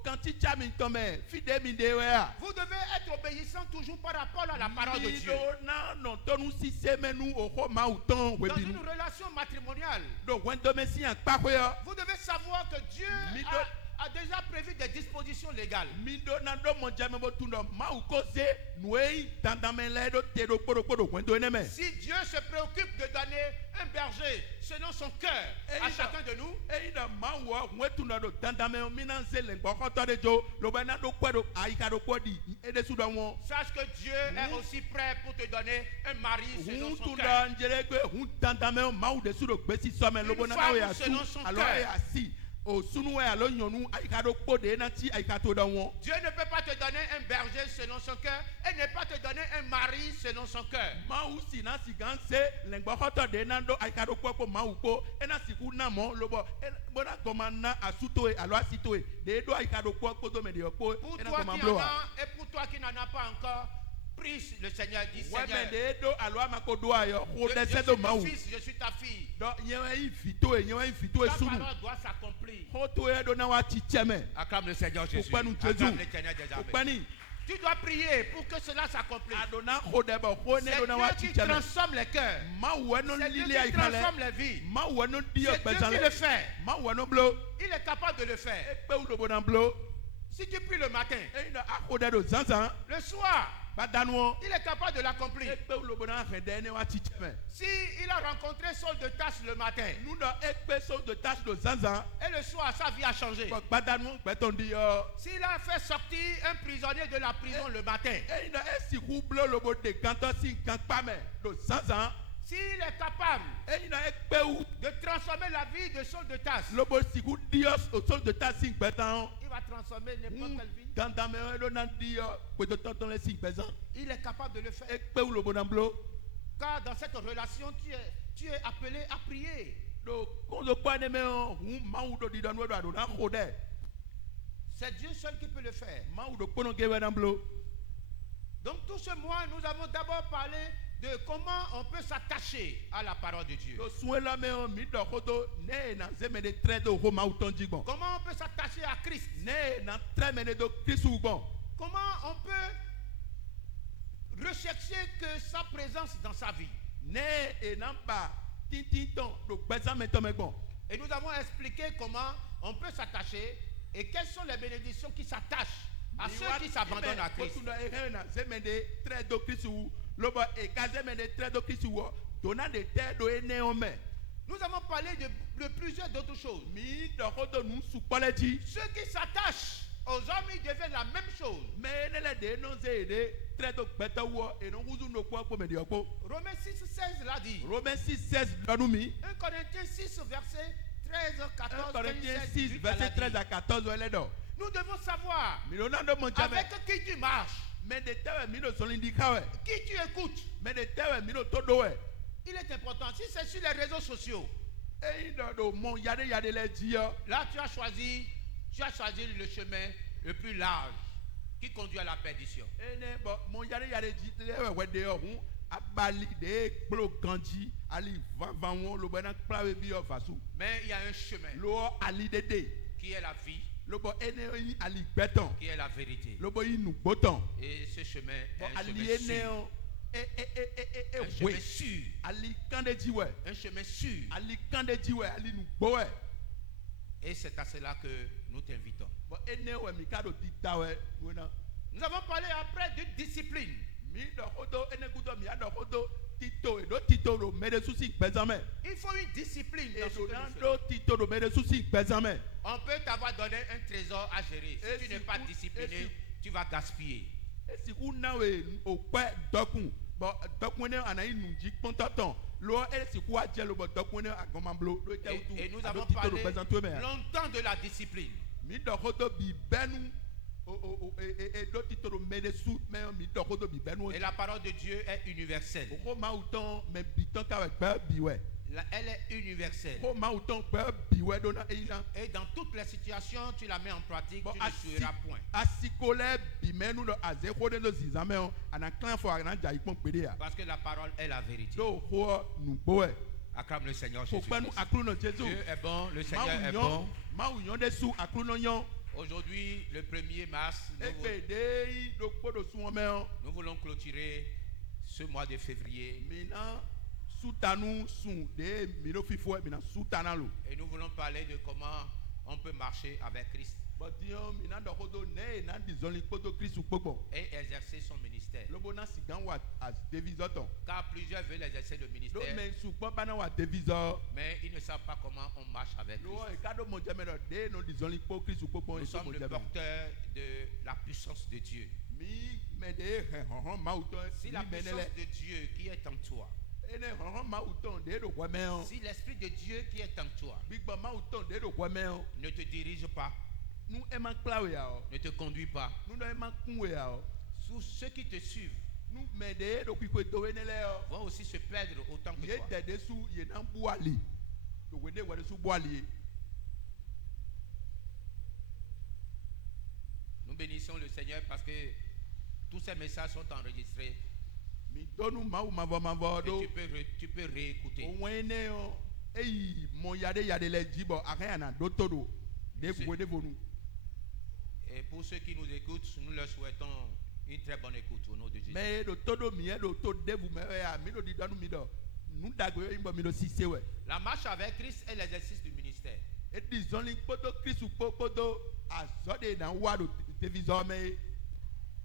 devez être obéissant toujours par rapport à la parole de Dieu. Dans une relation matrimoniale, vous devez savoir que Dieu a déjà prévu des dispositions légales. Si Dieu se préoccupe de donner un berger selon son cœur à chacun de nous, sache que Dieu est aussi prêt pour te donner un mari selon son cœur. Une femme selon son cœur. Dieu ne peut pas te donner un berger selon son cœur et ne pas te donner un mari selon son cœur. Pour toi qui en as et pour toi qui n'en as pas encore, prie le Seigneur, dis Seigneur, je suis ton fils, je suis ta fille. Ta parole doit s'accomplir. Acclame le Seigneur Jésus. Acclame l'Éternel des armées. Tu dois prier pour que cela s'accomplisse. C'est Dieu qui transforme les cœurs. C'est Dieu qui transforme les vies. C'est Dieu qui le fait. Il est capable de le faire. Si tu pries le matin, eyi na ako ɖe ɖo zãzã le soir, gbadanuwo il est capable de l'accomplir. ekpe lobo na hɛn ɖe ne wa tsi tsɛ mɛ Si il a rencontré Saul de Tarse le matin nunɔ ekpe so de tâche ɖo zãzã et le soir sa vie a changé. bɔn gbadanuwo gbɛtɔ di yɔ S'il a fait sortir un prisonnier de la prison le matin, eyi na esi ku blo lobo de gãtɔ si gãkpa mɛ ɖo zãzã s'il est capable eyi na ekpewu de transformer la vie de Saul de Tarse, lobo si ku di yɔ o so de tâche si gbɛtã il va transformer n'importe quelle vie. gãdãmɛ ɖo na di yɔ kpetɔtɔtɔ le si gbɛzã Il est capable de le faire. ekpewu lobo na blo Car dans cette relation, tu es appelé à prier. ɖo kóso kpɔ ne mɛ o hu mawu ɖo ɖiɖɔnu ɖo aɖo na xɔ ɖe C'est Dieu seul qui peut le faire. mawu ɖo kpɔnɔ ge wɛ na blo Donc tout ce mois, nous avons d'abord parlé de comment on peut s'attacher à la parole de Dieu. ɖo sue la mɛ o mi ɖɔ kodo ne na zeme de trɛ do ho mawu tɔn dzi gbɔn Comment on peut s'attacher à Christ. ne na trɛ mɛ de do kristu gbɔn Comment on peut rechercher que sa présence dans sa vie. ne ena ba tititɔn ɖo gbɛzãmɛtɔ mɛ gbɔn Et nous avons expliqué comment on peut s'attacher et quelles sont les bénédictions qui s'attachent à ceux qui s'abandonnent à Christ. kotuna ehe na zeme de trɛ do kristu wu lobo eka zeme de trɛ do kristu wɔ dona de tɛ do enewo mɛ Nous avons parlé de plusieurs d'autres choses. mi ɖɔ kodo nu sukpɔlɛ dzi Ceux qui s'attachent aux hommes, ils deviennent la même chose. mɛ ne le de eno ze de trɛ do gbɛtɔ wɔ eno wuzu no kpɔ kpɔ mɛ de yɔ Romains 6,16 l'a dit. Romains 6:16 dɔnu mi 1 Corinthiens 6, verset 13, 1 14, Corinthiens 15, 6 18, verset elle a 13 à 14 ɛlɛ dɔ dit. Nous devons savoir mi ɖo na ɖo mɔ jame avec qui tu marches, mɛ de tɛwɛ mi ɖo sɔlin di kawɛ qui tu écoutes. mɛ de tɛwɛ mi ɖo to do wɛ Il est important. Si c'est sur les réseaux sociaux, eyi ɖɔ ɖo mɔ yaɖe le dzi yɔ là tu as choisi le chemin le plus large qui conduit à la perdition. ene bɔ mɔ yaɖe dzi le wɛwɛ de yɔ hu abali de kplo ganji ali vavãwo lobo ena kpla we bi yɔ vasu Mais il y a un chemin lo ali dede qui est la vie, lobo ene yi ali gbɛtɔn qui est la vérité. lobo yi nugbotɔn Et ce chemin est bɔn un ali chemin ene sûr. o Un chemin ewe sûr. ali kan de dzi wɛ Un chemin sûr. ali kan de dzi wɛ ali nugbo wɛ Et c'est à cela que nous t'invitons. bɔn ene wɛ mi ka do ti ta wɛ wena Nous avons parlé après de discipline. mi ɖɔ kodo ene kudo mi aɖɔ kodo tito eɖo tito ɖo mɛ de susi gbɛzãmɛ Il faut une discipline dans ce eɖo que na nous faisons. ɖo tito ɖo mɛ de susi gbɛzãmɛ On peut t'avoir donné un trésor à gérer. Si Et tu si n'es pas vous- discipliné, et si- tu vas gaspiller. esi ku na we okpɛ dɔkun bɔn dɔkun ne anayi nudzi kpɔntɔtɔn lo esi ku adze lo bɔ dɔkun ne agɔmablo lo ete wutu Et nous alo avons tito parlé ɖo gbɛzãtoe mɛ longtemps de la discipline. mi ɖɔ kodo bi bɛnu eɖo tito ɖo mɛ de su mɛ mi ɖɔ kodo bi bɛnu Et la parole de Dieu est universelle. ko mawu tɔn mɛ bitɔn ka wɛ gbɛ bi wɛ Elle est universelle. ko mawu tɔn gbɛ bi wɛ ɖo na eyi na. Et dans toutes les situations, tu la mets en pratique, Bon, tu ne souilleras point. asiko lɛ bimɛnu dɔ aze ko de do zizamɛ o ana klan fɔ ana dza yi kpɔn kpe de ya Parce que la parole est la vérité. do xɔ nugbo wɛ Acclame le Seigneur ko Jésus. kpɛnu aklunɔ jesu Dieu est bon, le Seigneur est mawu bon. yɔn mawu yɔn de su aklunɔ yɔn Aujourd'hui, le 1er mars, egbe de yi do kpo do suwɔmɛ o nous voulons clôturer ce mois de février. mina sutanu sun de mino fifo mina sutana lo Et nous voulons parler de comment on peut marcher avec Christ bɔtiɲɔ mina dɔ ko do ne na dizɔli kpoto kristu kpɔgbɔ et exercer son ministère. lobo na sigan wa as devizɔ tɔn Car plusieurs veulent exercer le do ministère, mɛ sukpɔ bana wa devizɔ. mais ils ne savent pas comment on marche avec Christ. Lord, ka do mo jame do de no dizɔli kpo kristu kpɔgbɔ Nous eso mo sommes le jame porteur de la puissance de Dieu. mi mɛ de hɛ hɔhɔn mawu tɔn Si mi la mɛ ne puissance lɛ de Dieu qui est en toi, ene hɔhɔn mawu tɔn de do wɔmɛ o si l'esprit de Dieu qui est en toi gbigbɔ mawu tɔn de do wɔmɛ o ne te dirige pas, nu ema kpla o ya o ne te conduit pas, nu dɔ ema kun o ya o tous ceux qui te suivent nu mɛ de do kpikpe do ne lɛ o vont aussi se perdre autant que ye toi. tɛ de su ye na bu ali dogo de wɛrɛ su bu ali ye Nous bénissons le Seigneur parce que tous ces messages sont enregistrés mi dɔnu mawu mavɔ et do tu peux réécouter. o wɔnyi ne o eyi mɔ yaɖe lɛ dzi bɔ akayana do to do de Si. vo de vo nu. Et pour ceux qui nous écoutent, nous leur souhaitons une très bonne écoute au nom de Jésus. mɛ eɖo to ɖo mi eɖo to devu mɛ ya mi ɖo ɖiɖɔnu mi ɖɔ nudagbe yi bɔ mi ɖo sise wɛ La marche avec Christ est l'exercice du ministère. edi zɔli kpoto kristu kpokpoto azɔ de na wa ɖo téviseur mais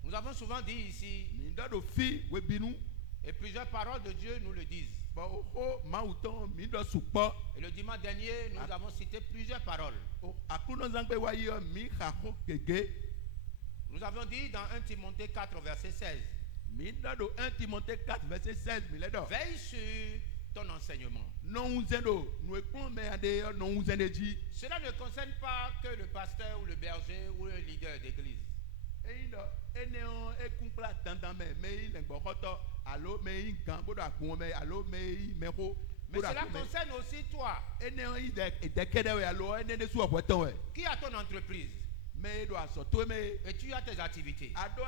Nous avons souvent dit ici, minda do fi we binu et plusieurs paroles de Dieu nous le disent. ba o mauton minda supo Et le dimanche dernier, nous avons cité plusieurs paroles. o akuno zangbe wa yo mi kha ko gege Nous avons dit dans 1 Timothée 4, verset 16, minda do 1 Timothée 4 verset 16 mi le do veille sur ton enseignement. non uzendo nous ekon me ade non uzende ji Cela ne concerne pas que le pasteur ou le berger ou le leader d'église. eyin do eneo ekumpla dandan me ile gbokoto alo me gan bodo akun me alo me meko Mais cela concerne aussi toi eneo ide kede we alo ene de su obotan we qui as ton entreprise me do aso to me et tu as tes activités. ado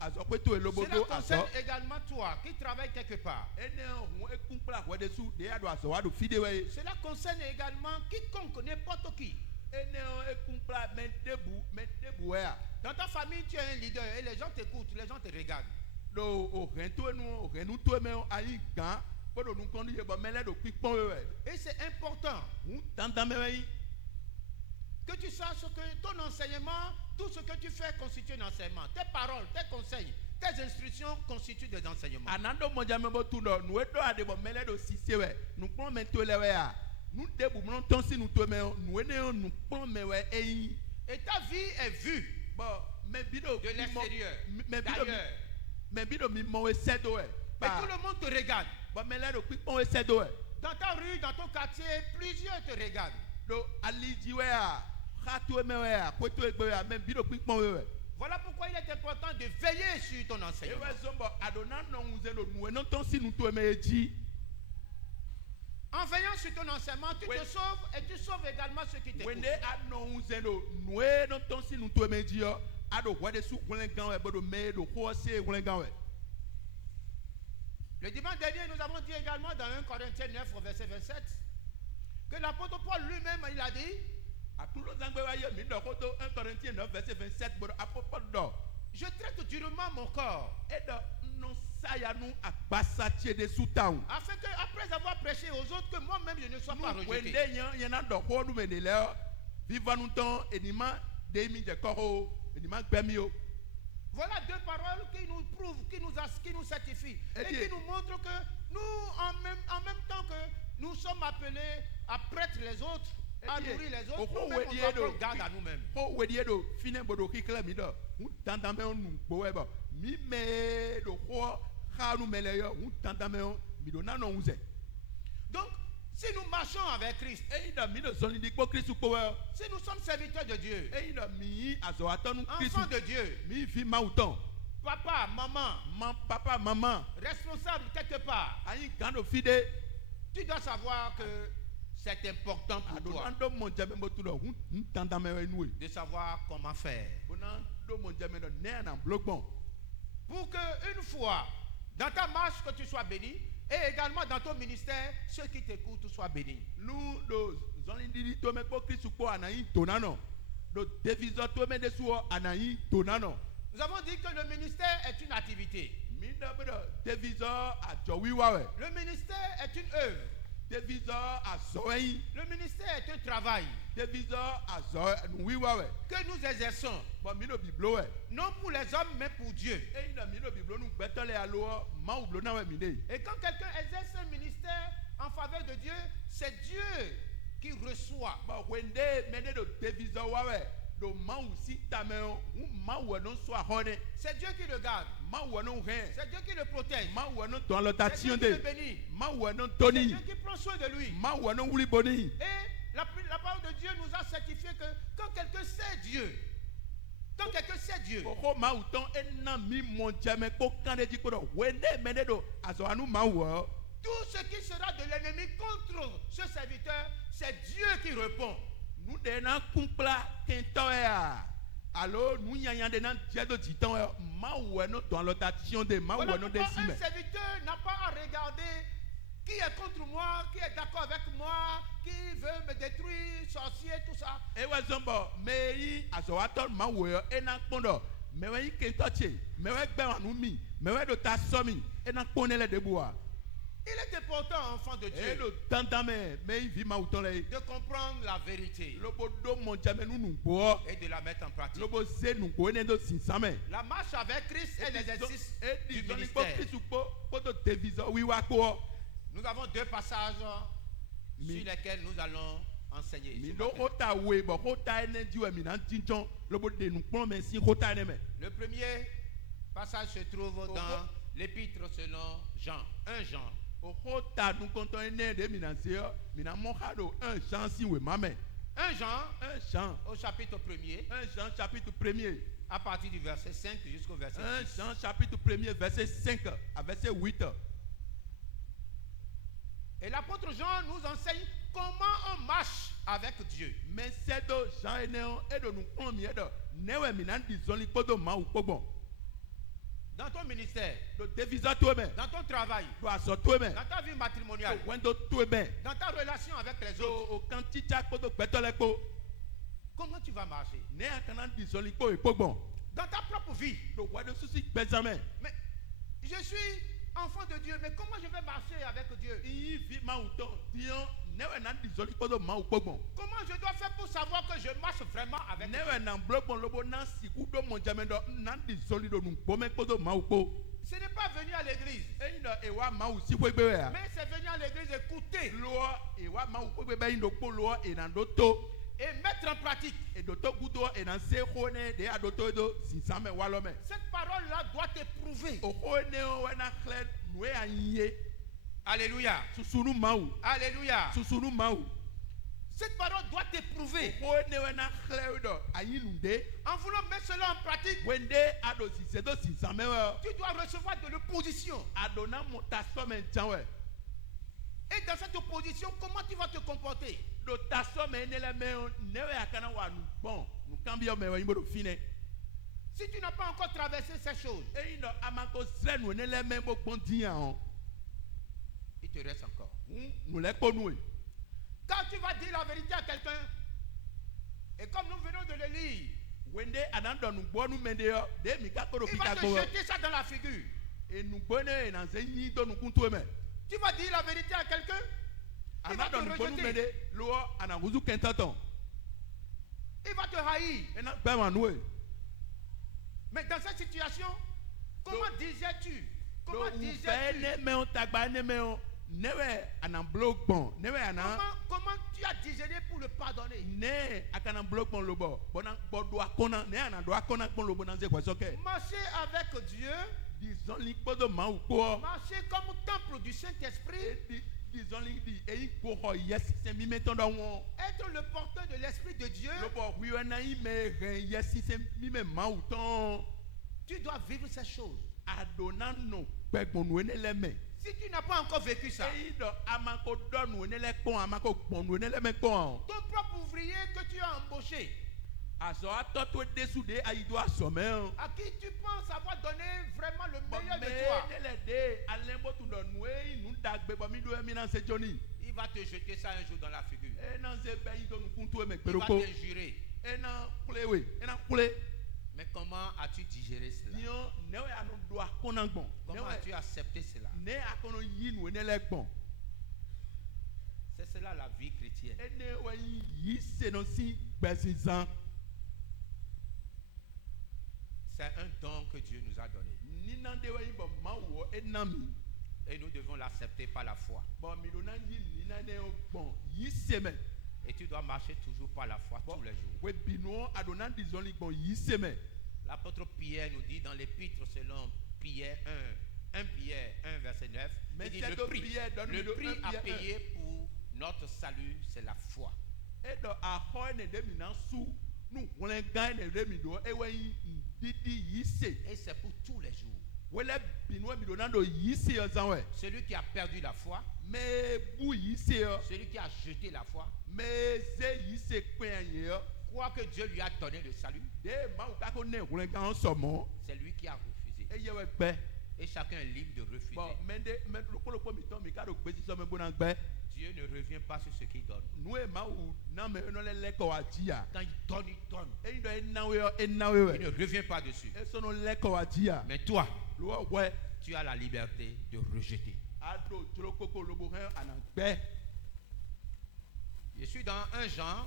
aso pe to Cela elobodo aso concerne également toi qui travaille quelque part. eneo hun ekumpla we de su de ado aso wa do fide we Cela concerne également quiconque, n'importe qui. eneo ekumpla me debu we a Dans ta famille, tu es un leader et les gens t'écoutent, les gens te regardent. do o renu to me ayi gan bodo nu kon ye bo mele do pipon we Et c'est important hun dandan me we que tu saches que ton enseignement, tout ce que tu fais constitue un enseignement. Tes paroles, tes conseils, tes instructions constituent des enseignements. anando moja me bo tu do nu edo ade bo mele do sise we nu pon me to le we a nu debu mo ton si nu to me nu ene nu pon me we eyin Et ta vie est vue bo me bido de l'extérieur, me bido d'ailleurs. me bido mi mo we sedo we Et tout le monde te regarde. bo mele do pipon we sedo we Dans ta rue, dans ton quartier, plusieurs te regardent. do aliji we a khatu me we a kweto egbe we a me bido pipon we Voilà pourquoi il est important de veiller sur ton enseignement. ewe zombo adona no unze do nu eno ton si nu to me eji En veillant sur ton enseignement, tu Oui. te sauves et tu sauves également ceux qui t'écoutent. wende ano unze do nu eno ton si nu to me eji yo ado wade su kulen gan we bodo me do ko se kulen gan we Le dimanche dernier, nous avons dit également dans 1 Corinthiens 9, verset 27, que l'apôtre Paul lui-même, il a dit, atulo zangbe wa ye mi do ko to 1 Corinthiens 9 verset 27 bodo apopol do je traite durement mon corps, edo no saya nu agbasa tie de sutaun afin que, après avoir prêché aux autres, que moi-même je ne sois pas nu rejeté. wende yan na do ko nu me de le viva nu ton enima de mi de koro enima gbemi o Voilà deux paroles qui nous prouvent, qui nous certifient Et et dit- qui nous montrent que nous, en même temps que nous sommes appelés à prêter les autres, à Et dit- nourrir les Oh, autres, oh, nous-mêmes, ouais, on dit- doit do- prendre garde à nous-mêmes. ko wedi do fine bodo kikle mi do hu tanda me nu gbo we bo mi me do ko ha nu mele yo hu tanda me mi do na no unze Donc, si nous marchons avec Christ, eyin do mi do so ni di po Kristu po we si nous sommes serviteurs de Dieu, eyin do mi azo atonu Kristu enfants de Dieu, mi fi mauton papa, maman, papa maman responsable quelque part, ayin kan do fide tu dois savoir que c'est important pour ado toi na do mo jame mo tu do hu tanda me we nu e de savoir comment faire. bona do mo jame do ne na blogbon Pour que une fois, dans ta marche, que tu sois béni, et également dans ton ministère, ceux qui t'écoutent soient bénis. nu do zoni di to me po Kristu po anayin tonano do devizo to me de suo anayin tonano Nous avons dit que le ministère est une activité. mi do be do devizo ajo wiwa we Le ministère est une œuvre. devizo azo eyin Le ministère est un travail devizo azo nu wiwa we que nous exerçons, bo mi do biblo we non pour les hommes, mais pour Dieu. eyin do mi do biblo nu gbeto le alo ma ublo na we mi de Et quand quelqu'un exerce un ministère en faveur de Dieu, c'est Dieu qui reçoit. bo wende me de do devizo wa we do ma u si tame hu ma wo no so ahone C'est Dieu qui le garde. ma wo no hen C'est Dieu qui le protège. ma wo no to lo ta C'est Dieu tion qui le de bénit. ma wo no C'est toni Dieu qui prend soin de lui. ma wo no wuli boni Et la parole de Dieu nous a certifié que quand quelqu'un sait Dieu, quand quelqu'un sait Dieu, koko ma u ton ena mi mo jame ko kan de ji ko do wende me de do azo anu ma wo tout ce qui sera de l'ennemi contre ce serviteur, c'est Dieu qui répond. nu de na kumpla kento ya alo nu nyanya de na je do jitan ma wo no to lo ta tion de ma Voilà wo no de pourquoi sime un serviteur n'a pas à regarder qui est contre moi, qui est d'accord avec moi, qui veut me détruire, sorcier, tout ça. ewe zombo me yi azo wa to ma wo yo ena kpondo me we kento che me we gbe anu mi me we do ta so mi ena kpone le de bua Il est important, enfant de e Dieu, lo tantame me vi ma uton le de comprendre la vérité lobo do mo jame nu nugbo et de la mettre en pratique. lobo se nugbo ne do sinsame La marche avec Christ est l'exercice e du di zoni po ministère. Kristu po to tevizo wiwa ko Nous avons deux passages Mi- sur lesquels nous allons enseigner. mi ce do matin. hota we bo hota ene jiwe mi na tinchon lobo de nu kpon me si hota ne me Le premier passage se trouve dans l'épître selon Jean. 1 Jean. o hota nu konton ene de mi na se yo mi na mo ha do un chance we mame 1 Jean un Jean au chapitre 1er, un Jean chapitre 1er à partir du verset 5 jusqu'au verset 1 6. Jean chapitre 1er verset 5 à verset 8 Et l'apôtre Jean nous enseigne comment on marche avec Dieu. mais c'est do Jean ene o e do nu kpon mi e do ne we mi na di zoni podo ma u pogbon Dans ton ministère, do tevizo to me dans ton travail, do aso to me dans ta vie do matrimoniale, wendo to me dans ta relation avec les do autres, o kan teacher ko do gbeto le ko comment tu vas marcher? ne akana di zoni ko e pogbon Dans ta propre vie. do wa do susi gbezame Mais je suis enfant de Dieu, mais comment je vais marcher avec Dieu? iyi vi ma u ton tion ne we na di zoni podo ma u pogbon Comment je dois faire pour savoir que je marche vraiment avec ne Dieu? we na blogbon lobo na siku do mo jame do na di zoni do nu kpo me podo ma u po Ce n'est pas venu à l'église, eyin do e wa ma u si po gbe we a mais c'est venu à l'église écouter lo e wa ma u po gbe be yin do po lo e na do to et mettre en pratique. e do to gudo e na se ho ne de ado to do sinsame wa lo me Cette parole-là doit t'éprouver. o ho ne o we na khle nu e anye Alléluia. susunu ma u Alléluia. susunu ma u Cette parole doit t'éprouver. o ho ne we na khle do ayin nu de En voulant mettre cela en pratique, wende ado sise do sinsame we tu dois recevoir de l'opposition. ado na mo ta so me chan we Et dans cette opposition, comment tu vas te comporter? do ta so me ne le me o ne we akana wa nu gbon nu kan bi o me we yin bo do fine Si tu n'as pas encore traversé ces choses, eyin do amako sre nu ne le me bo gbon dian o il te reste encore. nu le ko nu e Quand tu vas dire la vérité à quelqu'un, et comme nous venons de le lire, wende anando nu gbo nu me de yo de mi ka ko do il va pita te go jeter ça dans la figure. e nu gbo ne na se yin do nu kun to me Tu vas dire la vérité à quelqu'un, il va te anado nu gbo nu me rejeter, de lo ana wuzu kentaton il va te haïr. e na gbe ma nu e Mais dans cette situation, comment disais-tu? do Comment u fe disais-tu? ne me o tagba ne me o ne we ana blo gbon ne we ana Comment tu as digéré pour le pardonner? ne akana blo gbon lo bo bona bo do akona ne ana do akona gbon lo bo na ze kweso ke Marcher avec Dieu, disons li podo ma u po marcher comme temple du Saint-Esprit, disons li di eyin ko ho yes se mi meton do won être le porteur de l'Esprit de Dieu, lo bo wi we na yi me ren yes se mi me ma u ton tu dois vivre ces choses. adona no gbegbon nu ne le me Si tu n'as pas encore vécu ça, eyin do amako do nu ne le pon amako gbon nu ne le me pon ton propre ouvrier que tu as embauché, aso ato to desu de ayi do aso me o à qui tu penses avoir donné vraiment le bo meilleur me de toi, ne le de ale mo tu do nu e nu dagbe bo mi do mi na se joni il va te jeter ça un jour dans la figure. e na se be yin do nu kun to me Il va peroko t'injurer. e na kule we e na kule Mais comment as-tu digéré cela? dion ne we anu do akona gbon ne Comment we as-tu accepté cela? ne akono yi nu ne le gbon C'est cela la vie chrétienne. e ne we yi se no si gbesinzan C'est un don que Dieu nous a donné. ni na de we yin bo ma wo e na mi Et nous devons l'accepter par la foi. bo mi do na yi ni na ne o gbon yi se me Et tu dois marcher toujours par la foi tous les jours. we binu adona dizon li gbon yi se me L'apôtre Pierre nous dit dans l'épître selon Pierre 1 Pierre 1 verset 9, Mais il dit c'est le au prix, Pierre, donne-nous le le prix 1 à Pierre payer pour notre salut, c'est la foi. e do ahoy ne de mi na su nu wole gan ne de mi do e we yin didi yi se Et c'est pour tous les jours. wele binu mi do na do yi se yo zan we Celui qui a perdu la foi, me bu yi se yo celui qui a jeté la foi, me ze yi se pe yin yo croit que Dieu lui a donné le salut, de ma u ka ko ne wole gan so mo c'est lui qui a refusé. e ye we gbe Et chacun est libre de refuser. bon mende me lokolo mi ton mi ka do gbe si so me bona gbe Dieu ne revient pas sur ce qu'il donne. nu e ma u na me no le ko wa ji ya Quand il donne, il donne. e yin do e na we yo e na we Il ne revient pas dessus. e so no le ko wa ji ya Mais toi, lo we tu as la liberté de rejeter. ado dzrokoko lobo hɛ anagbɛ. Je suis dans 1 Jean,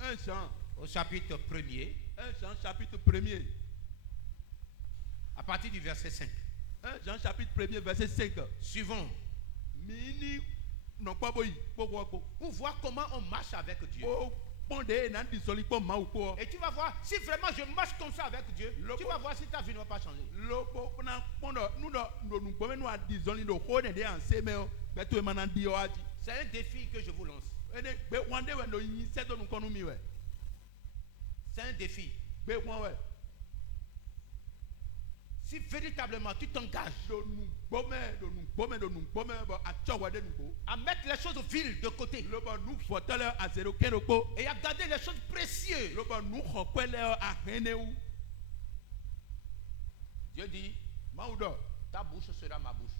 1 Jean, au chapitre 1er, 1 Jean chapitre 1er. à partir du verset 5. 1 Jean chapitre 1er verset 5. Suivons. Mini non pas boy, Pour voir comment on marche avec Dieu. Et tu vas voir, si vraiment je marche comme ça avec Dieu, tu vas voir si ta vie ne va pas changer. C'est un défi que je vous lance. C'est un défi. Si véritablement tu t'engages à mettre les choses viles de côté et à garder les choses précieuses, Dieu dit, ta bouche sera ma bouche.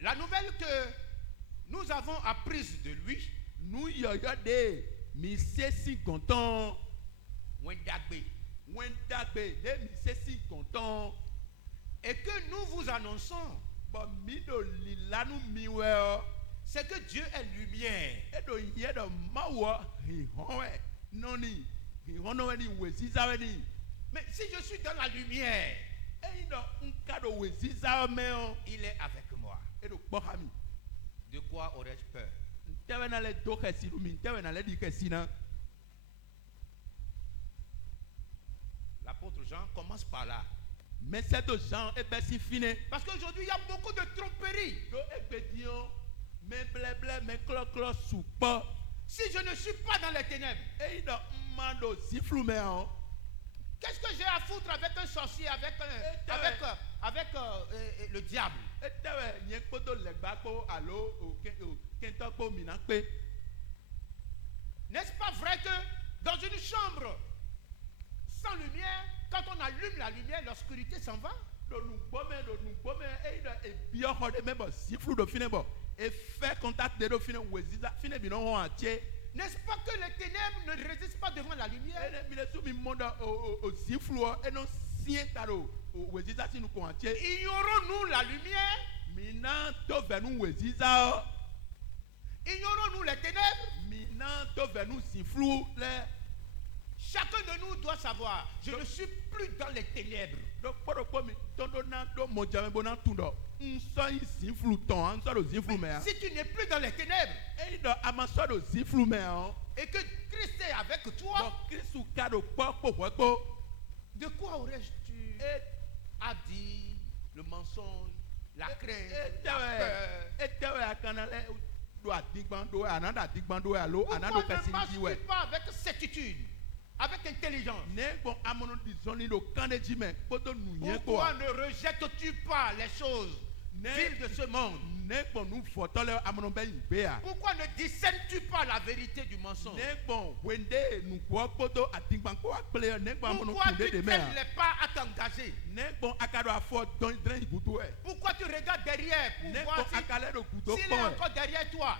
La nouvelle que nous avons apprise de lui, et que nous vous annonçons, c'est que Dieu est lumière. Mais si je suis dans la lumière, il est avec moi. De quoi aurais-je peur? L'apôtre Jean commence par là. Parce qu'aujourd'hui, il y a beaucoup de tromperies. Si je ne suis pas dans les ténèbres, qu'est-ce que j'ai à foutre avec un sorcier, avec le diable? N'est-ce pas vrai que dans une chambre sans lumière, quand on allume la lumière, l'obscurité s'en va? N'est-ce pas que les ténèbres ne résistent pas devant la lumière? Ignorons-nous la lumière? Ignorons-nous les ténèbres? Chacun de nous doit savoir, je ne suis plus dans les ténèbres. Si tu n'es plus dans les ténèbres et que Christ est avec toi, de quoi aurais-tu à dire le mensonge, la crainte, la peur? Pourquoi ne marches-tu pas avec certitude, avec intelligence? Pourquoi ne rejettes-tu pas les choses viles de ce monde? Pourquoi ne discernes-tu pas la vérité du mensonge? Pourquoi tu ne les pas à t'engager? Pourquoi tu regardes derrière pour voir s'il est encore derrière toi?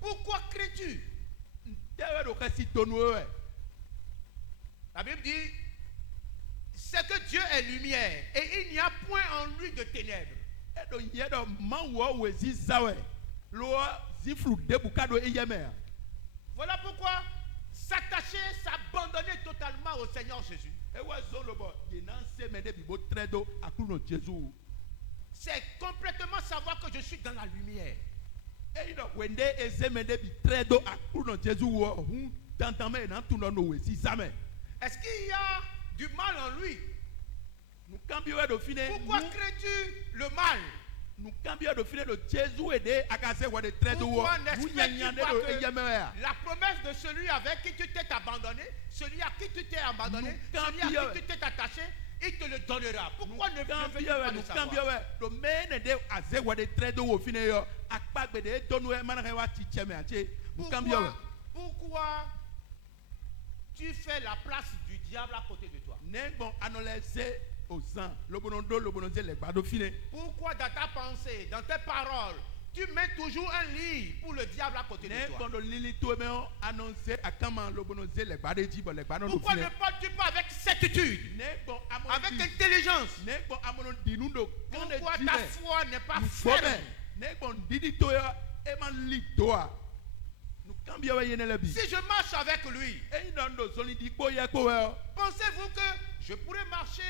Pourquoi cries-tu? La Bible dit, c'est que Dieu est lumière et il n'y a point en lui de ténèbres. Voilà pourquoi s'attacher, s'abandonner totalement au Seigneur Jésus, c'est complètement savoir que je suis dans la lumière. Est-ce qu'il y a du mal en lui? Pourquoi crées-tu le mal? Pourquoi n'expectes-tu pas que la promesse de celui avec qui tu t'es abandonné, celui à qui tu t'es abandonné, celui à qui tu t'es attaché, il te le donnera? Pourquoi ne veux-tu pas le savoir? Pourquoi tu fais la place du diable à côté de toi? Pourquoi dans ta pensée, dans tes paroles, tu mets toujours un lit pour le diable à côté de Ne toi. kondo lili to me o annoncer akama lobono ze le gbade ji bo le gbade no Pourquoi ne fine. parles-tu pas avec certitude, Ne bon amono avec di- intelligence? ne bon amono dinu do kande Pourquoi ji ta me. foi n'est pas Nu ferme? fome. Ne bon didi to yo e man li to a. Nu kambia we yene le bi. Si je marche avec lui, E ndo ndo zoli di ko ye ko we o. pensez-vous que je pourrais marcher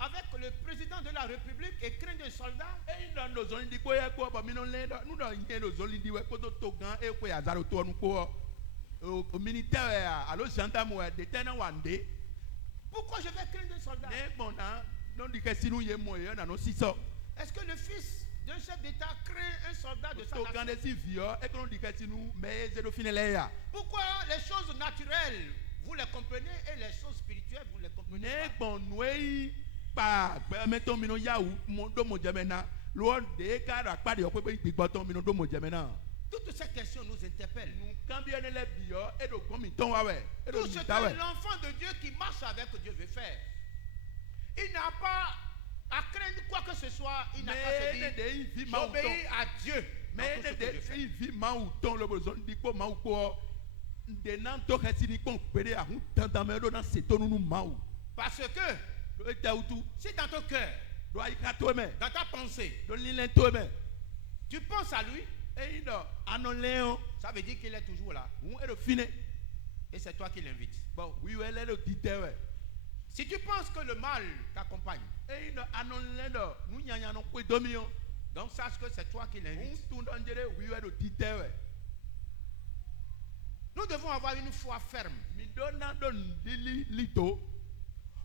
avec le président de la République et craindre un soldat? E ndo ndo zoli di ko ye ko bo mi no le do nu do yen do zoli di we ko to gan e ko ya zaro to nu ko o militaire a alo gendarme we de tena wande. Pourquoi je vais craindre un soldat? Ne bon na non di ke sinu ye mo ye na no siso. Est-ce que le fils d'un chef d'État craint un soldat de sa To nation? gan de si vio e ko di ke sinu me ze do fine le ya. Pourquoi les choses naturelles, vous les comprenez, et les choses spirituelles, vous les comprenez Ne pas? bon noi pa pe meto mi no ya u mo do mo jeme na lo de ka ra pa de o pe igbo ton mi no do mo jeme na. Toutes ces questions nous interpellent. Nu kan bi ene le bio e do kon mi ton wa we e do Tout ce mi ta we. que l'enfant de Dieu qui marche avec Dieu veut faire, il n'a pas à craindre quoi que ce soit, il n'a qu'à se Me ne dire, de vi ma u ton. j'obéis à Dieu dans Me tout ne ce que je de fais. vi ma u ton lo bo zon di ko ma u ko. De nan to ke sini kon pere a hu tan tan me do na se to nu ma u. Parce que Do e ta u tu si dans ton cœur, do ai ka to me. dans ta pensée, Do li len to me. tu penses à lui, E ndo anon le o. ça veut dire qu'il est toujours là. Hu e do fine. Et c'est toi qui l'invites. Bon, oui we le do ti te we. Si tu penses que le mal t'accompagne, E ndo anon le do nu nyanya no ko do mi o. donc sache que c'est toi qui l'invites. Tu don jere oui we do ti te we. Nous devons avoir une foi ferme Mi do na do ndili lito.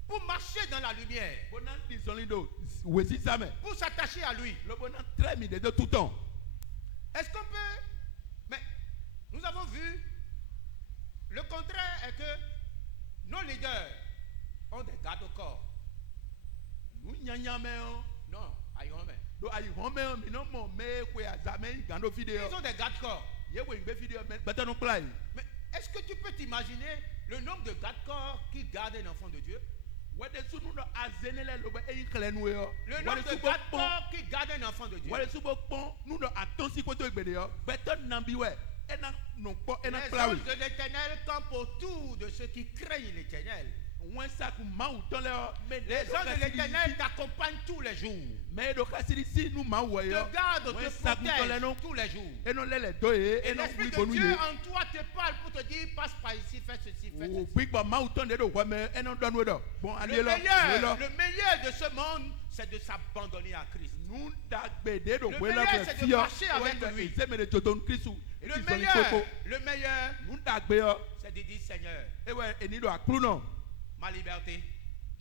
pour marcher dans la lumière, Bona di zon do we si same. pour s'attacher à lui. Lo bona tre mi de do tout temps. Est-ce qu'on peut... Mais nous avons vu, le contraire est que nos leaders ont des gardes au corps. Nu nyanya me o. Non, aïe, mais Do ai home o mi no mo me ko ya za me gando video. ils ont des gardes corps. Ye we ngbe video me beta no play. Mais est-ce que tu peux t'imaginer le nombre de gardes corps qui gardent un enfant de Dieu? We de sunu do azenele lo be e kle nu yo. Le nombre de gardes corps qui gardent un enfant de Dieu. Wale subo pon nu do atonsi ko to igbede yo. Beta nambi we. E na no po e na Les play. anges de l'Éternel campent autour de ceux qui craignent l'Éternel. Wen sa ku ma u ton le o. Me Les anges de l'Éternel t'accompagnent tous les jours. Me do kasiri si nu ma wo yo. Te gardent, Ouais, te ça coûte dans les noms. protègent tous les jours. E no lele do e Et e no l'Esprit wi de bonu Dieu ye. en toi te parle pour te dire passe par ici, fais ceci, fais O ceci. gbigbo ma u ton de do wa me e no do nu do. Bon ale lo. Le meilleur de ce monde, c'est de s'abandonner à Christ. Nu da gbede do Le we lo meilleur, be c'est de fio. marcher avec lui. Se me de jodon Kristu. E Le ti so ni meilleur, koko. le meilleur, Nu da gbe yo. c'est de dire Seigneur, E we eni do akru no. ma liberté,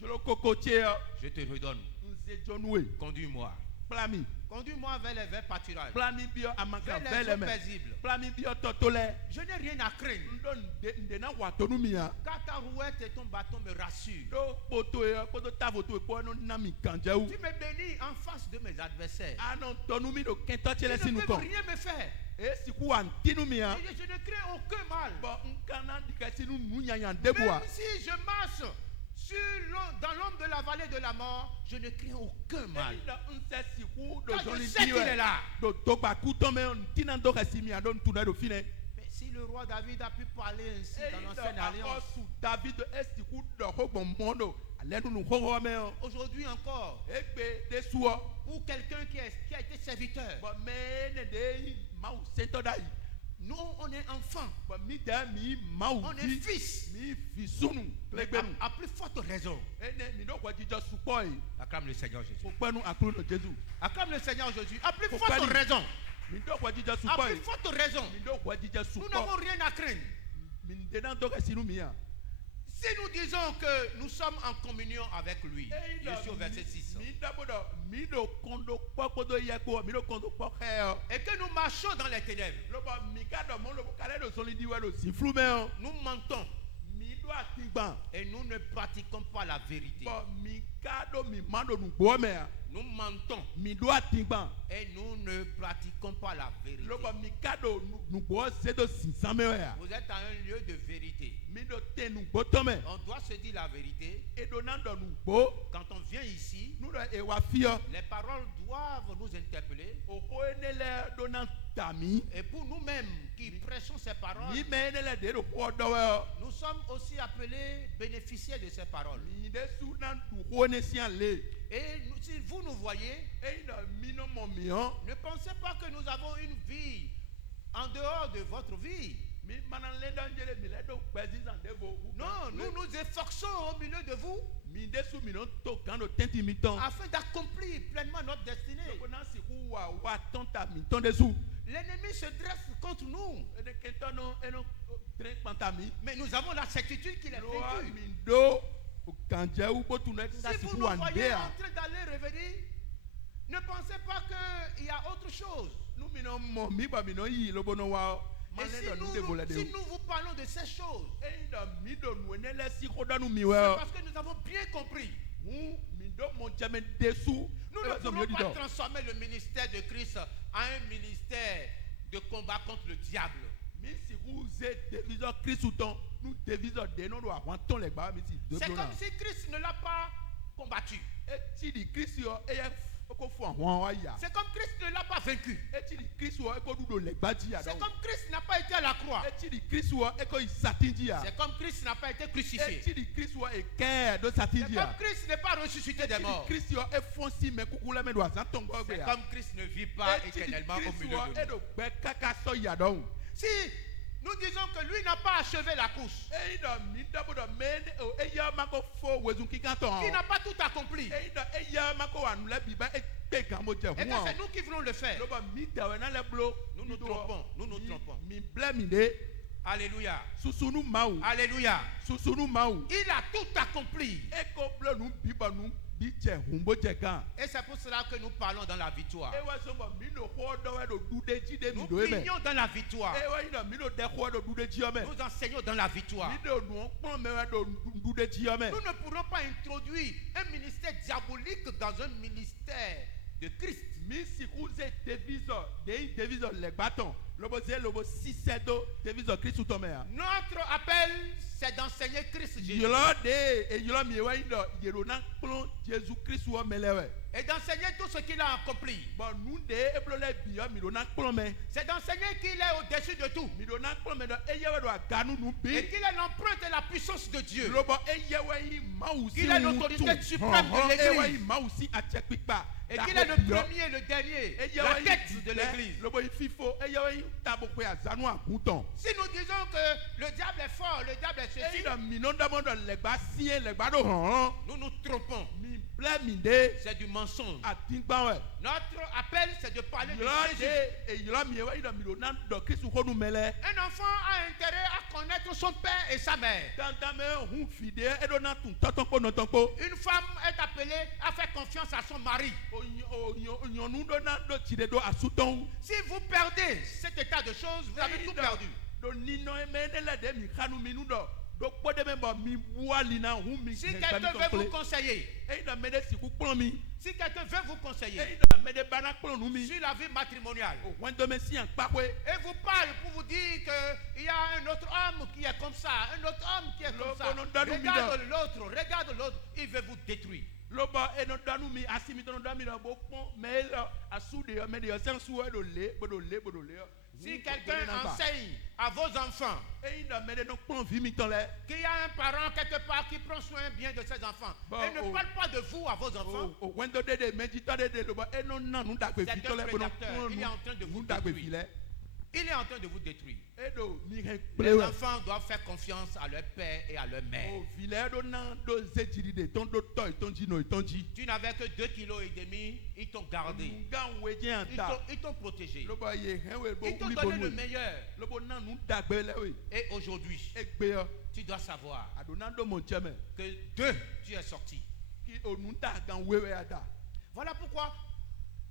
Jolo koko tie yo. je te redonne. Nse jonwe. Conduis-moi. Plami. Conduis-moi vers les verts pâturages, Plami bio amaka vers les vele eaux me. paisibles. Plami bio totole. Je n'ai rien à craindre, Ndo nde na wa tonu mi ya. car ta rouette et ton bâton me rassurent. Do poto yo, poto tavoto e po no na mi kanje ou. Tu me bénis en face de mes adversaires. Anon tonu mi do kento chele Ils sinu ne peuvent kon. rien me faire. E siku antinu mi ya. Je ne crains aucun mal. Bon nkana dika sinu nu nyanya deboa. Même si je marche dans l'ombre de la vallée de la mort, je ne crains aucun mal. Nse siku do Car je joli sais qu'il est diwe. là. Do tokba kuton me ntina do kasimi adon tuna do fine. Mais si le roi David a pu parler ainsi E dans do l'ancienne alliance, akosu David e siku do ho bon mondo. Alenu nu ho me o. aujourd'hui encore, Egbe de suo. ou quelqu'un qui a été serviteur, Bon me ne de mau sento dai. nous on est enfant, Bon mi da mi mau on est fils. mi fisunu Mais legbenu. à plus forte raison, Ene mi do kwa jijo supoi. acclame le Seigneur Jésus. Ko penu akru no Jesu. Acclame le Seigneur Jésus. À plus Pourquoi forte lui? raison, Mi do kwa jijo à supoi. plus forte raison, Mi do kwa jijo nous n'avons supoi. rien à craindre. Mi ndenan to kasinu mi ya. Si nous disons que nous sommes en communion avec lui, je suis au verset 6, Mi dabodo mi do kondo pokodo yeko mi do kondo pokeo. et que nous marchons dans les ténèbres, Lobo mi ka do mo lobo kale do solidi we do siflu me o. nous mentons Mi do atigban. et nous ne pratiquons pas la vérité. Bon mi ka do mi mando nu gbo me ya. Nous mentons mi do atingban et nous ne pratiquons pas la vérité. lobo mi kado nugbo sedo sinsame ya Vous êtes à un lieu de vérité. mi do te nugbo tome On doit se dire la vérité. edo nando nugbo Quand on vient ici, nudo ewa fio les paroles doivent nous interpeller. oho enele do na tami Et pour nous-mêmes qui prêchons ces paroles, mi me enele de do ho dowe nous sommes aussi appelés bénéficiaires de ces paroles. mi de su na du ho ne sian le Et si vous nous voyez, e na mi no mo mi on ne pensez pas que nous avons une vie en dehors de votre vie. mi mana le do njele mi le do pezi san devo Non, nous nous efforçons au milieu de vous mi de su mi no to kan do tenti mi ton afin d'accomplir pleinement notre destinée. ko na si ku wa ton ta mi ton de su L'ennemi se dresse contre nous, ene kento no eno tren pantami mais nous avons la certitude qu'il est lo vaincu. mi do kanje u botu na Si si vous ku nous voyez andea en train d'aller revenir, ne pensez pas qu'il y a autre chose. nu mi no mo mi ba mi no yi lo bono wa ma Et le si do nu de vola de si nous vous parlons de ces choses, e do mi do nu ne le si ko do nu mi c'est we parce que nous avons bien compris. hu mi do mo jame desu Nous ne pouvons pas transformer le ministère de Christ en un ministère de combat contre le diable. mi si ku ze deviso Christ ton nu deviso de no do àwọn ton le gba mi si do C'est do na comme si Christ ne l'a pas combattu. e ti di Christ yo e ye ko fún àwọn wa ya C'est comme Christ ne l'a pas vaincu. e ti di Christ yo e ko du do le gba ji ya C'est do comme Christ n'a pas été à la croix. e ti di Christ yo e ko isatin ji ya C'est comme Christ n'a pas été e crucifié. ti di Christ yo e ke do satin C'est ji ya comme Christ n'est pas ressuscité des e ti di morts. Christ yo e fon si me kuku le me do azan ton go gbe C'est ya comme Christ ne vit pas e ti di éternellement au Christ milieu yo de e nous. do gbe kaka so ya do Si nous disons que lui n'a pas achevé la course, e do mi do do me e ya ma ko fo wezun kikan ton qu'il n'a pas tout accompli, e ya ma ko wa nu le bi ba e pe kan mo je et que hu c'est nous qui voulons le faire, lo ba mi da we na le blo nous nous trompons. Nous nous trompons. mi ble mi de Alléluia. susunu mawu Alléluia. susunu mawu Il a tout accompli. e ko blo nu bi ba nu bi je hun bo je kan Et c'est pour cela que nous parlons dans la victoire. e wa so mo mi no ho do we do du de ji de mi Nous do e me prions dans la victoire. e wa ina mi no de ho do du de ji o me Nous enseignons dans la victoire. mi do nu pon me we do du de ji o me Nous ne pourrons pas introduire un ministère diabolique dans un ministère de Christ. mi si ku ze deviso le gbaton lobo ze lobo si sedo deviso Christ to me ya Notre appel, c'est d'enseigner Christ Jésus. yolo de e yolo mi we ndo yero na pon Jesus Christ wo melewe Et d'enseigner tout ce qu'il a accompli. bon nu de e blo le bi yo mi do na pon me C'est d'enseigner qu'il est au-dessus de tout. mi do na pon me do e ye we do aganu nu bi Et qu'il est l'empreinte et la puissance de Dieu. lobo e ye we yi mawu si Il est l'autorité suprême de l'Église. e we yi mawu si ache pipa Et qu'il est le premier et le dernier. La tête de l'Église. lobo yi fifo e ye we yi tabo pe azanu aguton Si nous disons que le diable est fort, le diable est e ceci, do mi no ndamo do le gba si e le gba do han nous nous trompons. mi ble mi de C'est du mensonge. atingban we Notre appel, c'est de parler de yolo Jésus. de e yolo mi e we yi do mi do na do Christ ko nu mele Un enfant a intérêt à connaître son père et sa mère. tantame hun fide e do na tun toton ko no ton ko Une femme est appelée à faire confiance à son mari. onyonu do na do tire do asuton Si vous perdez cet état de choses, vous avez tout perdu. do nino e me ne le de mi kanu mi nu do kpo de me bo mi wali na hun mi Si quelqu'un veut vous conseiller, e do me de siku kpon mi si quelqu'un veut vous conseiller e do me de bana kpon nu mi sur la vie matrimoniale, o wen do me si an pakwe et vous parle pour vous dire qu'il y a un autre homme qui est comme ça, un autre homme qui est comme ça, regarde l'autre, il veut vous détruire. lobo e no danu mi asimi to no dami do bo pon me asu de me de sensu e do le bo do le Si quelqu'un enseigne à vos enfants e do me de no pon vi mi ton le qu'il y a un parent quelque part qui prend soin bien de ses enfants, Bon, et ne parle pas de vous à vos enfants, o wen do de me jita de lobo e no na nu dagbe c'est fi to un le bo no prédateur. Il est en train de vous nu dagbe fi détruire. le Il est en train de vous détruire. e do mi he Les plewe enfants doivent faire confiance à leur père et à leur mère. o vile do na do ze jiri de ton do to iton ji no iton ji Tu n'avais que 2,5 kg, ils t'ont gardé. nga we je an ta Ils t'ont protégé. lobo ye he we bo Ils t'ont mi donné bo le nu meilleur. lobo na nu dagbe le we Et aujourd'hui, e gbe yo tu dois savoir adona do mo cheme que d'eux, tu es sorti. ki o nu ta gan we we ada Voilà pourquoi,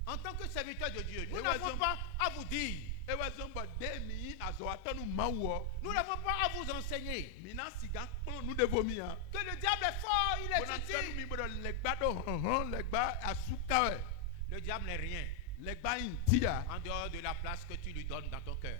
en tant que serviteur de Dieu, nous Et n'avons voici- pas à vous dire ewa zomba de mi azo atanu mawo. Nous n'avons pas à vous enseigner Mina siga kpon nu devo mi ya. que le diable est fort, il est Bona tanu ceci. mi bodo legba do legba asuka we. Le diable n'est rien Legba intia. en dehors de la place que tu lui donnes dans ton cœur,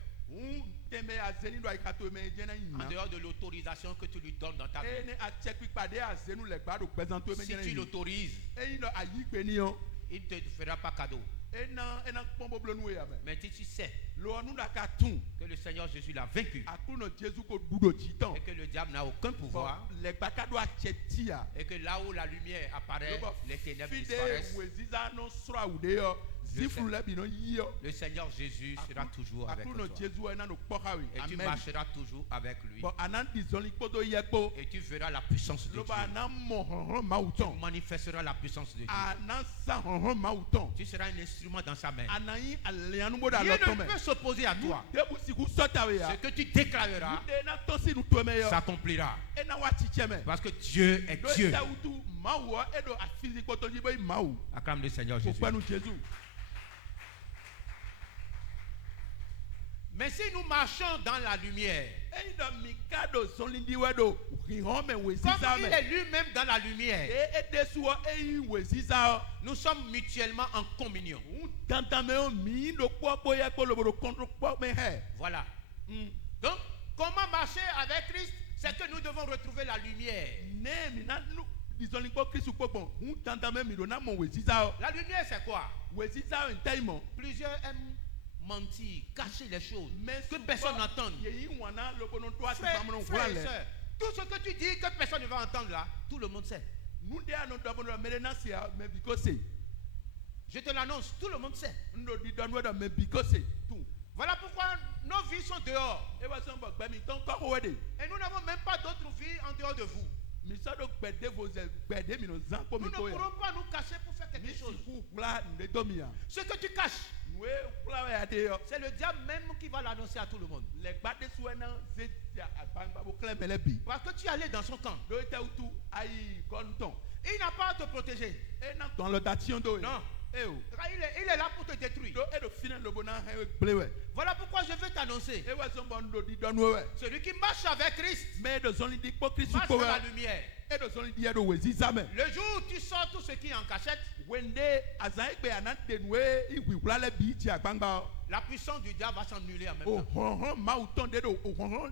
Tembe azeni do ikato me jena en ina. dehors de l'autorisation que tu lui donnes dans ta vie. Ene achekwi pade azenu legba do pesanto me Si jena tu ina. l'autorises, Eyi do ayikpe ni yo. il ne te fera pas cadeau. Ena kpon boblo nu ya me. Mais si tu sais Lo nu da ka tun. que le Seigneur Jésus l'a vaincu Akuno Jesu ko dudo chitan. et que le diable n'a aucun pouvoir, Legba ka do achetia. et que là où la lumière apparaît, les ténèbres Fide disparaissent, weziza no sra ude yo. Ziflu le bi no yi yo. le Seigneur Jésus sera toujours avec Akuno toi. Jesu ena no kpokawi. Et tu Amen. marcheras toujours avec lui. Bon anan dizoli kodo yekpo. Et tu verras la puissance de Lo Dieu. ba anan mo Tu mauton. manifesteras la puissance de Dieu. Anan sa mauton. Tu seras un instrument dans sa main. Anayi aleanu boda Rien lotome. ne peut s'opposer à toi. Debu siku sotawe ya. Ce que tu déclareras Ude na tosi nu tome yo. s'accomplira. Ena wati cheme. Parce que Dieu est Do Dieu. ta utu mawo edo afizi koto jibo mawo. Acclame le Seigneur Jésus. Pourquoi nous Jésus? Mais si nous marchons dans la lumière, Eyi do mikado solindi wedo. Rihome comme weziza il me. est lui-même dans la lumière, Edesuo eyi weziza. nous sommes mutuellement en communion. Tantame o mi do kpopo ye ko lobodo kontro kpo me he. Voilà. Donc, comment marcher avec Christ? C'est que nous devons retrouver la lumière. Ne mi na nu dizoli kpo Kristu kpokpon. Tantame mi do na mo weziza. La lumière, c'est quoi? Weziza entaimo. Plusieurs aiment mentir, cacher les choses, Mais que personne n'entende. Yeyi wana lobono to ati Frères bamono frères et wale. sœurs, tout ce que tu dis que personne ne va entendre là, tout le monde sait. Nous de ano dobono melena sia me bikose. Je te l'annonce, tout le monde sait. Ndo di donwe do me bikose. Tout. Voilà pourquoi nos vies sont dehors. E wa so bo gbe mi ton ko wede. Et nous n'avons même pas d'autre vie en dehors de vous. Mi so do gbede vos gbede mi no zan ko Nous mi ne ko ya. pourrons pas nous cacher pour faire Mi quelque chose. si ku kula nde domia. Ce que tu caches, Nous kula ya de yo. c'est le diable même qui va l'annoncer à tout le monde. Le gbade suena ze abanga bo kle mele bi. Parce que tu es allé dans son camp. Do te utu ayi konton. Il n'a pas à te protéger. E na ton lotation do. Non. E o. Il est là pour te détruire. Do e do fina lobo na he plewe. Voilà pourquoi je veux t'annoncer. E wa so bo ndo di donwe we. Celui qui marche avec Christ, Me do zoni di kpo Kristu marche ko dans la we. lumière. E do zoni di do weziza me. Le jour où tu sors tout ce qui est en cachette, Wende azaigbe anante nwe iwikula le bi ti agbangba. la puissance du diable va s'annuler en même O temps. honhon mauton de do o honhon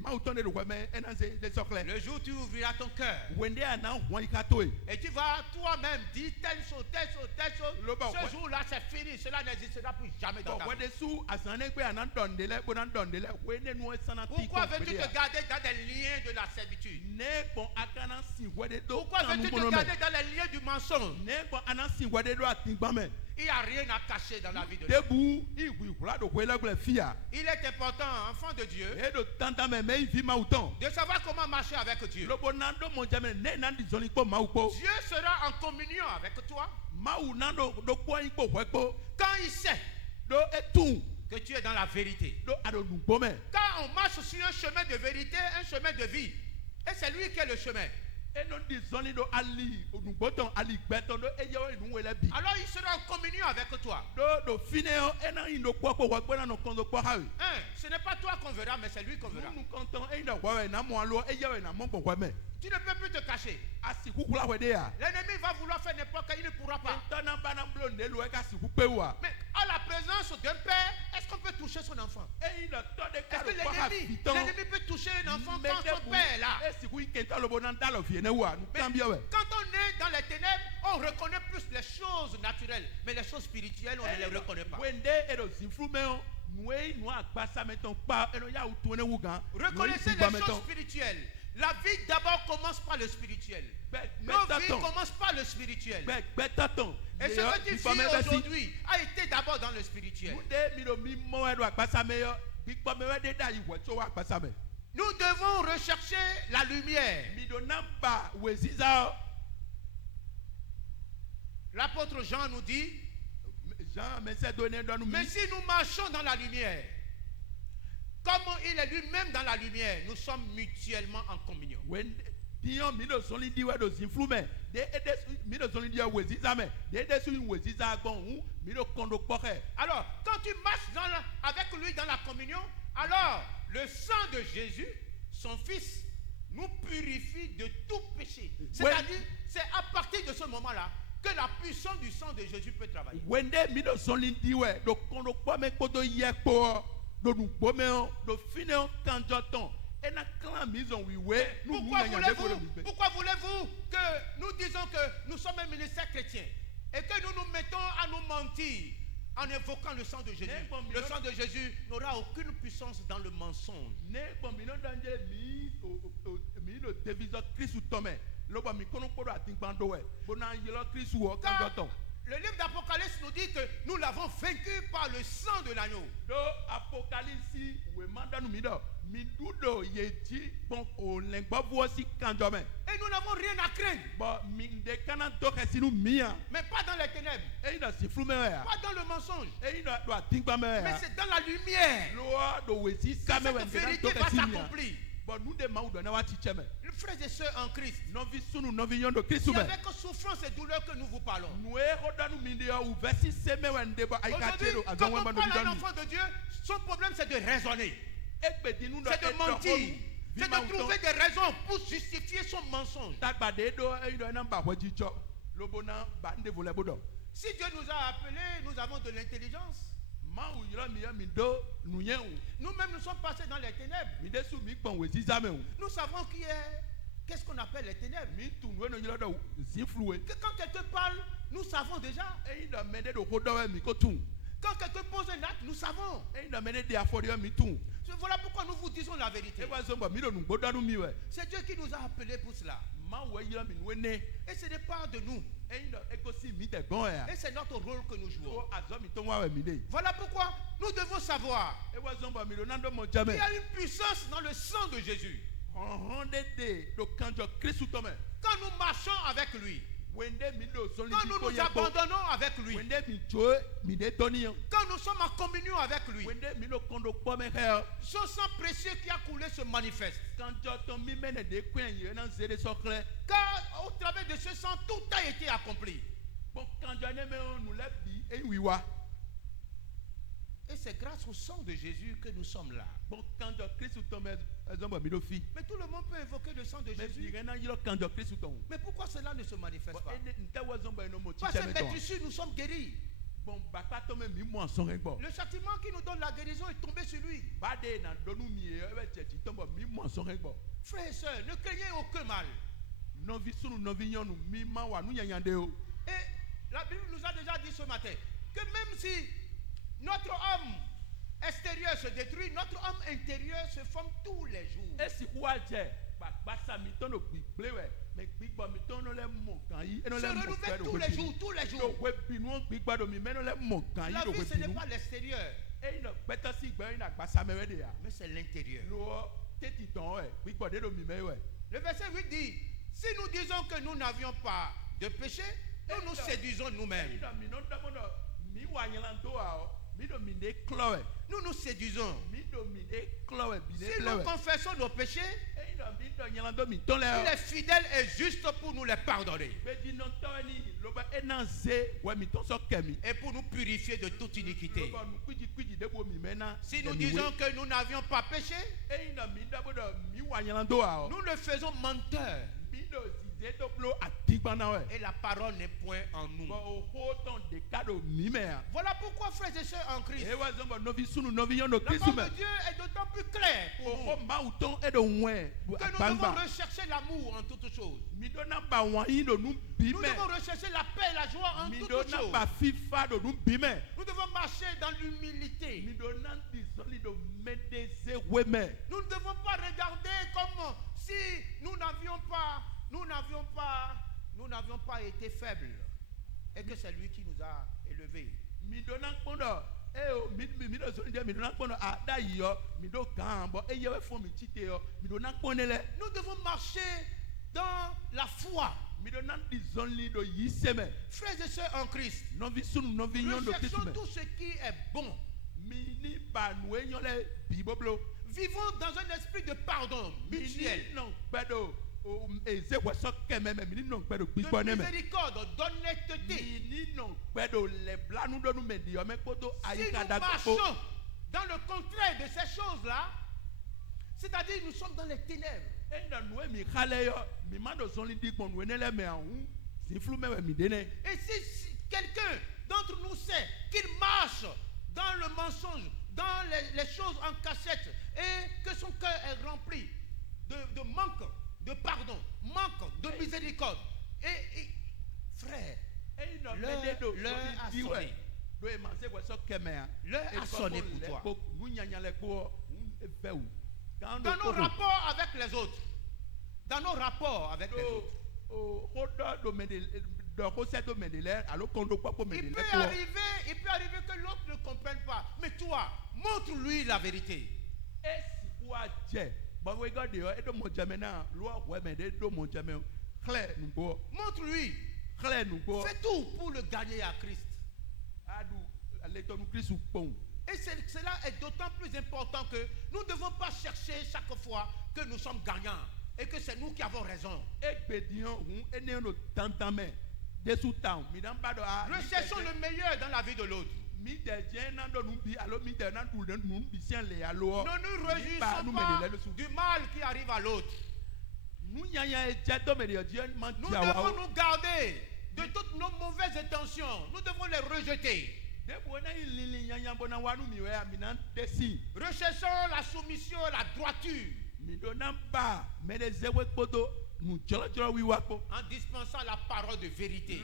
mauton de do weme enanze de sokle. Le jour où tu ouvriras ton cœur Wende ana hwan ikato e. et tu vas toi-même dire telle chose, telle chose, telle chose, Le bon, ouais. ce jour-là c'est fini, cela n'existera plus jamais dans ta vie. Wende su asanegbe anan dondele bonan dondele wende nu esana ti Pourquoi veux-tu te garder dans des liens de la servitude? Ne bon akana si wede do. Pourquoi veux-tu te garder dans les liens du mensonge? Ne bon anan si wede do atingbame. Il n'y a rien à cacher dans la vie de Dieu. Debu iwikula do welegle fia. Il est important, enfant de Dieu, E do tantame me ivi mauton. de savoir comment marcher avec Dieu. Lobo nando mo jame ne nan di zoni kpo maupo. Dieu sera en communion avec toi Mau nando do kwa ikpo wekpo. quand il sait Do etun. que tu es dans la vérité. Do ado nugbo me. Quand on marche sur un chemin de vérité, un chemin de vie, et c'est lui qui est le chemin, Eno di zoni do ali onugboton ali gbeton do eyo inu wele bi. alors il sera en communion avec toi. Do fineo ena indo kpoko wekpo na no kondo kpo hawe. Hein, ce n'est pas toi qu'on verra, mais c'est lui qu'on verra. Nous comptons et na wawe na mo alo eyo na mo kpo me. Tu ne peux plus te cacher. Asi kukula wede ya. L'ennemi va vouloir faire n'importe quoi, il ne pourra pas. Tana bana blo ne lo e ka si kupe wa. Mais à la présence d'un père, est-ce qu'on peut toucher son enfant? E ino to de Est-ce ka que do kwa habiton. l'ennemi peut toucher un enfant quand son père est là? E si ku ikenta lo bonan dalo fie ne wa. Nu Mais kambia we. quand on est dans les ténèbres, on reconnaît plus les choses naturelles, mais les choses spirituelles, on ne les reconnaît pas. Wende edo sinfru me o. Nwe nu agbasa meton pa eno ya utu ne wugan. Reconnaissez les choses spirituelles. La vie d'abord commence par le spirituel. Nos vies commencent par le spirituel. Et ce que tu vis aujourd'hui a été d'abord dans le spirituel. Nous devons rechercher la lumière. L'apôtre Jean nous dit, mais si nous marchons dans la lumière, comme il est lui-même dans la lumière, nous sommes mutuellement en communion. Dion mido soli diwe do zinflume. De edes mido soli diwe wezizame. De edes une weziza bon mido kondo pore. Alors, quand tu marches avec lui dans la communion, alors le sang de Jésus, son fils, nous purifie de tout péché. C'est-à-dire, c'est à partir de ce moment-là que la puissance du sang de Jésus peut travailler. Wende mido soli diwe do kondo pome kodo yekpo do nu pome do fine kanjoton. Pourquoi voulez-vous que nous disons que nous sommes un ministère chrétien et que nous nous mettons à nous mentir en évoquant le sang de Jésus? Le sang de Jésus n'aura aucune puissance dans le mensonge. Le livre d'Apocalypse nous dit que nous l'avons vaincu par le sang de l'agneau. Et nous n'avons rien à craindre. Mais pas dans les ténèbres. Pas dans le mensonge. Mais c'est dans la lumière que cette vérité va s'accomplir. Frères et sœurs en Christ, c'est avec souffrance et douleur que nous vous parlons. Aujourd'hui, quand on parle à un enfant de Dieu, son problème c'est de raisonner, c'est de mentir, c'est de trouver des raisons pour justifier son mensonge. Si Dieu nous a appelés, nous avons de l'intelligence. Nous-mêmes nous sommes passés dans les ténèbres. Nous savons qu'est-ce qu'on appelle les ténèbres. Que quand quelqu'un parle, nous savons déjà. Quand quelqu'un pose un acte, nous savons. Voilà pourquoi nous vous disons la vérité. C'est Dieu qui nous a appelés pour cela. Et ce n'est pas de nous. Et c'est notre rôle que nous jouons. Voilà pourquoi nous devons savoir qu'il y a une puissance dans le sang de Jésus. Quand nous marchons avec lui, quand nous nous abandonnons avec lui, quand nous sommes en communion avec lui, son sang précieux qui a coulé se manifeste. Car au travers de ce sang, tout a été accompli. Et c'est grâce au sang de Jésus que nous sommes là. Mais tout le monde peut invoquer le sang de Jésus. Mais pourquoi cela ne se manifeste pas? Parce que ici nous sommes guéris. Le châtiment qui nous donne la guérison est tombé sur lui. Frères et sœurs, ne craignez aucun mal. Et la Bible nous a déjà dit ce matin que même si notre homme extérieur se détruit, notre homme intérieur se forme tous les jours. Se renouvelle tous les jours, tous les jours. La vie, ce n'est pas l'extérieur, mais c'est l'intérieur. Le verset 8 dit, si nous disons que nous n'avions pas de péché, nous nous séduisons nous-mêmes. Nous nous séduisons. Si nous confessons nos péchés, il est fidèle et juste pour nous les pardonner et pour nous purifier de toute iniquité. Si nous disons que nous n'avions pas péché, nous le faisons menteur. Et la parole n'est point en nous. Voilà pourquoi, frères et sœurs en Christ, la parole de Dieu est d'autant plus claire pour nous que nous devons rechercher l'amour en toutes choses. Nous devons rechercher la paix et la joie en toutes choses. Nous devons marcher dans l'humilité. Nous ne devons pas regarder comme si nous n'avions pas été faibles et que c'est lui qui nous a élevés. Nous devons marcher dans la foi. Frères et sœurs en Christ, recherchons tout ce qui est bon. Vivons dans un esprit de pardon mutuel. de miséricorde, d'honnêteté. Si nous marchons dans le contraire de ces choses-là, c'est-à-dire nous sommes dans les ténèbres. Et si quelqu'un d'entre nous sait qu'il marche dans le mensonge, dans les choses en cachette, et que son cœur est rempli de manque, de pardon, manque de miséricorde, et frère, l'heure a sonné. L'heure a sonné pour toi. Dans nos rapports avec les autres. Dans nos rapports avec les autres. Il peut arriver que l'autre ne comprenne pas. Mais toi, montre-lui la vérité. Montre-lui. Fais tout pour le gagner à Christ. Et cela est d'autant plus important que nous ne devons pas chercher chaque fois que nous sommes gagnants et que c'est nous qui avons raison. Recherchons le meilleur dans la vie de l'autre. Ne nous réjouissons pas du mal qui arrive à l'autre. Nous devons nous garder de toutes nos mauvaises intentions. Nous devons les rejeter. Recherchons la soumission, la droiture. En dispensant la parole de vérité.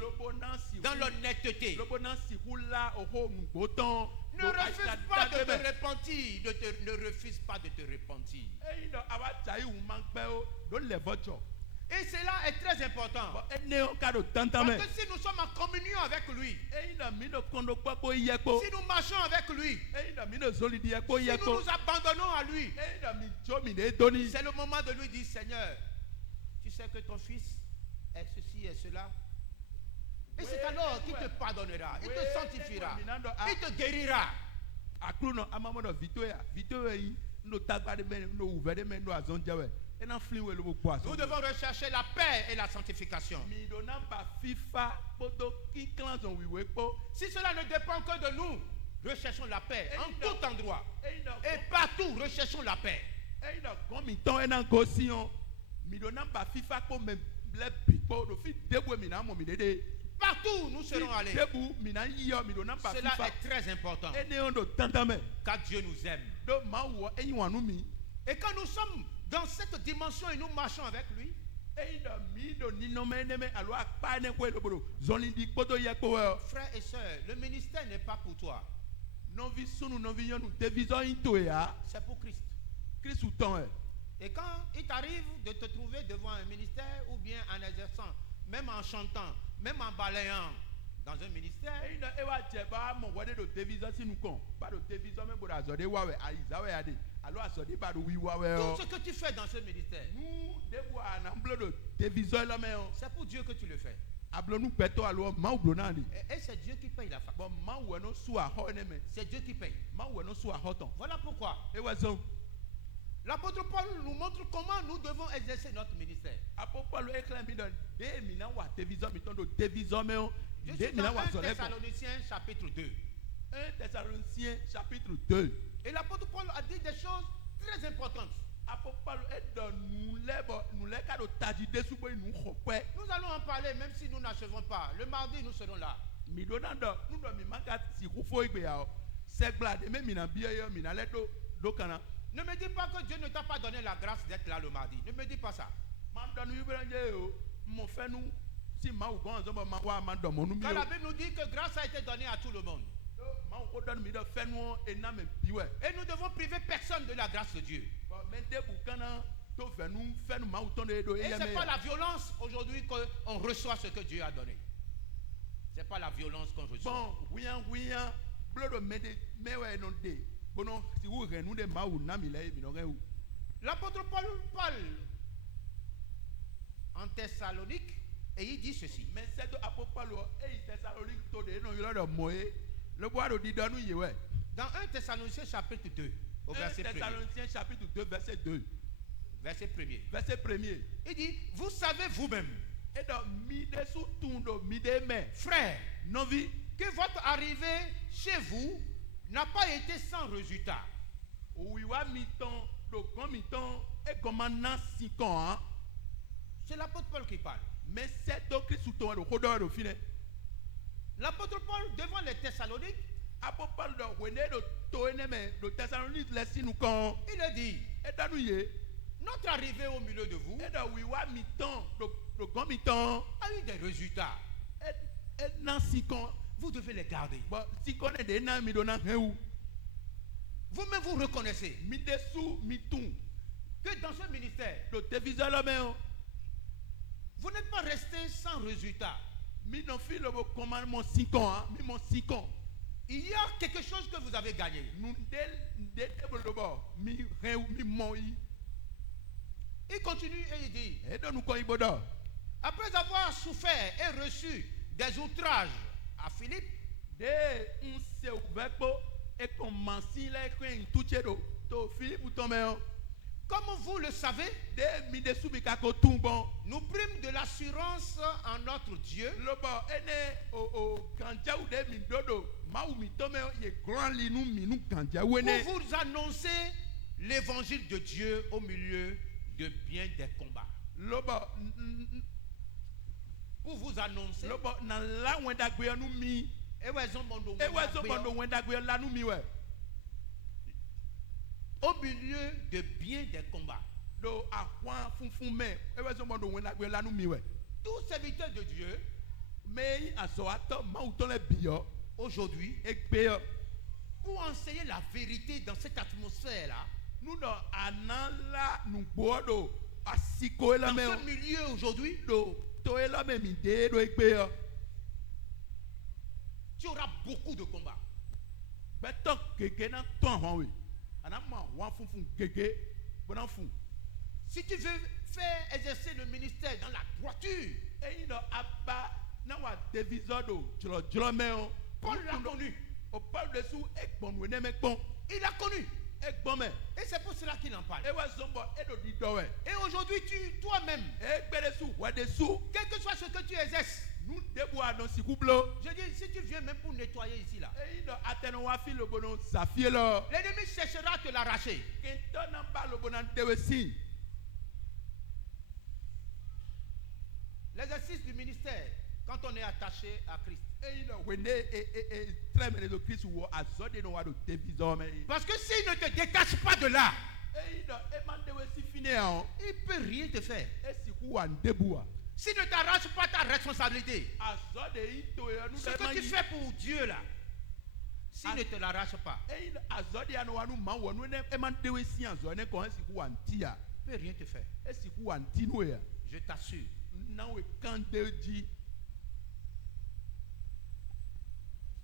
Dans l'honnêteté. Ne refuse pas de te repentir. Ne refuse pas de te repentir. Et cela est très important. Parce que si nous sommes en communion avec lui, si nous marchons avec lui, si nous nous abandonnons à lui, c'est le moment de lui dire, Seigneur, tu sais que ton fils est ceci et cela. Et c'est alors qu'il te pardonnera, il te sanctifiera, il te guérira. Nous devons rechercher la paix et la sanctification. Si cela ne dépend que de nous, recherchons la paix en tout endroit. Et partout, recherchons la paix. Partout nous serons allés. Cela est très important. Car Dieu nous aime. Et quand nous sommes dans cette dimension et nous marchons avec lui, frères et sœurs, le ministère n'est pas pour toi. C'est pour Christ. Et quand il t'arrive de te trouver devant un ministère ou bien en exerçant, même en chantant, même en balayant dans un ministère, tout ce que tu fais dans ce ministère, c'est pour Dieu que tu le fais. Et c'est Dieu qui paye la facture. C'est Dieu qui paye. Voilà pourquoi l'apôtre Paul nous montre comment nous devons exercer notre ministère. Je suis dans 1 Thessaloniciens chapitre 2. 1 Thessaloniciens chapitre 2. Et l'apôtre Paul a dit des choses très importantes. Nous allons en parler même si nous n'achevons pas. Le mardi, nous serons là. Ne me dis pas que Dieu ne t'a pas donné la grâce d'être là le mardi. Ne me dis pas ça. Car la Bible nous dit que grâce a été donnée à tout le monde. Et nous devons priver personne de la grâce de Dieu. Et ce n'est pas la violence aujourd'hui qu'on reçoit ce que Dieu a donné. Ce n'est pas la violence qu'on reçoit. L'apôtre Paul parle en Thessalonique et il dit ceci. Dans 1 Thessaloniciens chapitre 2 au verset 1. Thessaloniciens chapitre 2 verset 2. Verset 1er. Verset 1er. Il dit, vous savez vous-même, Et donc, mi de sous tundo, mi de me. frère, Non vi. que votre arrivée chez vous n'a pas été sans résultat. Oui, wa mi ton, do kon mi ton, et commandant si kon, hein. C'est l'apôtre Paul qui parle. Mais c'est donc Christ sous ton, do kodor, do fine. L'apôtre Paul, devant les Thessaloniques, Apo parle de wene do toene me, do Thessalonique laisse nous kon. il a dit, Et dans nous yé. notre arrivée au milieu de vous Et donc, oui, wa mi ton, do kon mi ton. a eu des résultats. Et nan si kon. Vous devez les garder. Bon, si kon est de nan mi do nan heu. Vous-même, vous reconnaissez Mi de sous, mi ton. que dans ce ministère, Do te visa la me. vous n'êtes pas resté sans résultat. Mi non fi le commandement si kon, hein. Mi mon si kon. Il y a quelque chose que vous avez gagné. Nous de te bo, mi heu, mi mon yi. Il continue et il dit, Et donc nous kon ibodo. après avoir souffert et reçu des outrages à Philippe, De un se ouvert po et commencer la kwen touche do. To Philippe ou ton me. comme vous le savez, De mi de sous mi ka ko tout bon. nous prîmes de l'assurance en notre Dieu Lobo ene o kanja ou de mi dodo. Ma ou mi ton me ye grand li nou mi nou kanja ou ene. pour vous annoncer l'évangile de Dieu au milieu de bien des combats. Lobo Pour vous annoncer. lobo na la wenda gbe nou mi. Et ouais, ils ont bon dos, E we so bondo wenda gbe la nou mi we. au milieu de bien des combats. Do akwan funfun me. E we so bondo wenda gbe la nou mi we. Tous serviteurs de Dieu, Me aso ato ma ou ton le biyo. aujourd'hui, E gbe yo. pour enseigner la vérité dans cette atmosphère-là, Nou do anan la nou gbo do. Asiko e la dans me. ce milieu aujourd'hui, Do to e la me mi de do e gbe yo. tu auras beaucoup de combats. Beto gege nan ton hwan we. Ana ma wan funfun gege. Bonan fun. Si tu veux faire exercer le ministère dans la droiture, E yi do aba na wa deviso do. Jolo me o. Paul l'a connu. O Paul de sou e gbon we ne me gbon. Il a connu. E gbon me. Et c'est pour cela qu'il en parle. E we zombo e do di do we. Et aujourd'hui, toi-même, E gbe de sou we de sou. quel que soit ce que tu exerces, Nou debu a don si kublo. je dis, si tu viens même pour nettoyer ici, là, E yi do ateno wa fi lo bonon safie lo. l'ennemi cherchera à te l'arracher. Kento nan ba lo bonan dewe si. L'exercice du ministère, quand on est attaché à Christ. E yi do wende tre me de Christ wo azode no wa do deviso me. Parce que s'il ne te détache pas de là, E yi do e man dewe si fine an. il ne peut rien te faire. E si ku wan debu a. S'il ne t'arrache pas ta responsabilité, Azode yi to ya nou ce de que man tu yi. fais pour Dieu là, s'il ne te l'arrache pas, E yi do azode ya no wa nou man wo nou ne e man dewe si azode ne kon e si ku wan ti a. il ne peut rien te faire. E si ku wan ti nou ya. Je t'assure. Nan we kan de di.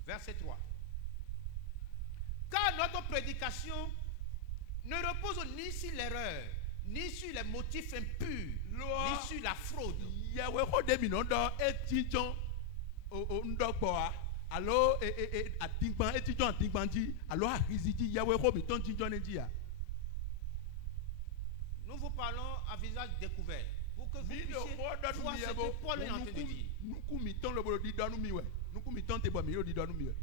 Verset 3. Car notre prédication ne repose ni sur l'erreur, ni sur les motifs impurs, ni sur la fraude. Yawe ko de mi no do e tinjon o ndogbo a. Alo atingban e tinjon atingban ji. Alo arizi ji yawe ko mi ton tinjon ne ji a. Nous vous parlons à visage découvert pour que vous Mi puissiez do ko do voir mi ce yebo. que Paul est en train de dire. Nuku mi ton lo bo di do nu mi we. Nuku mi ton te bo mi yo di do nu mi we.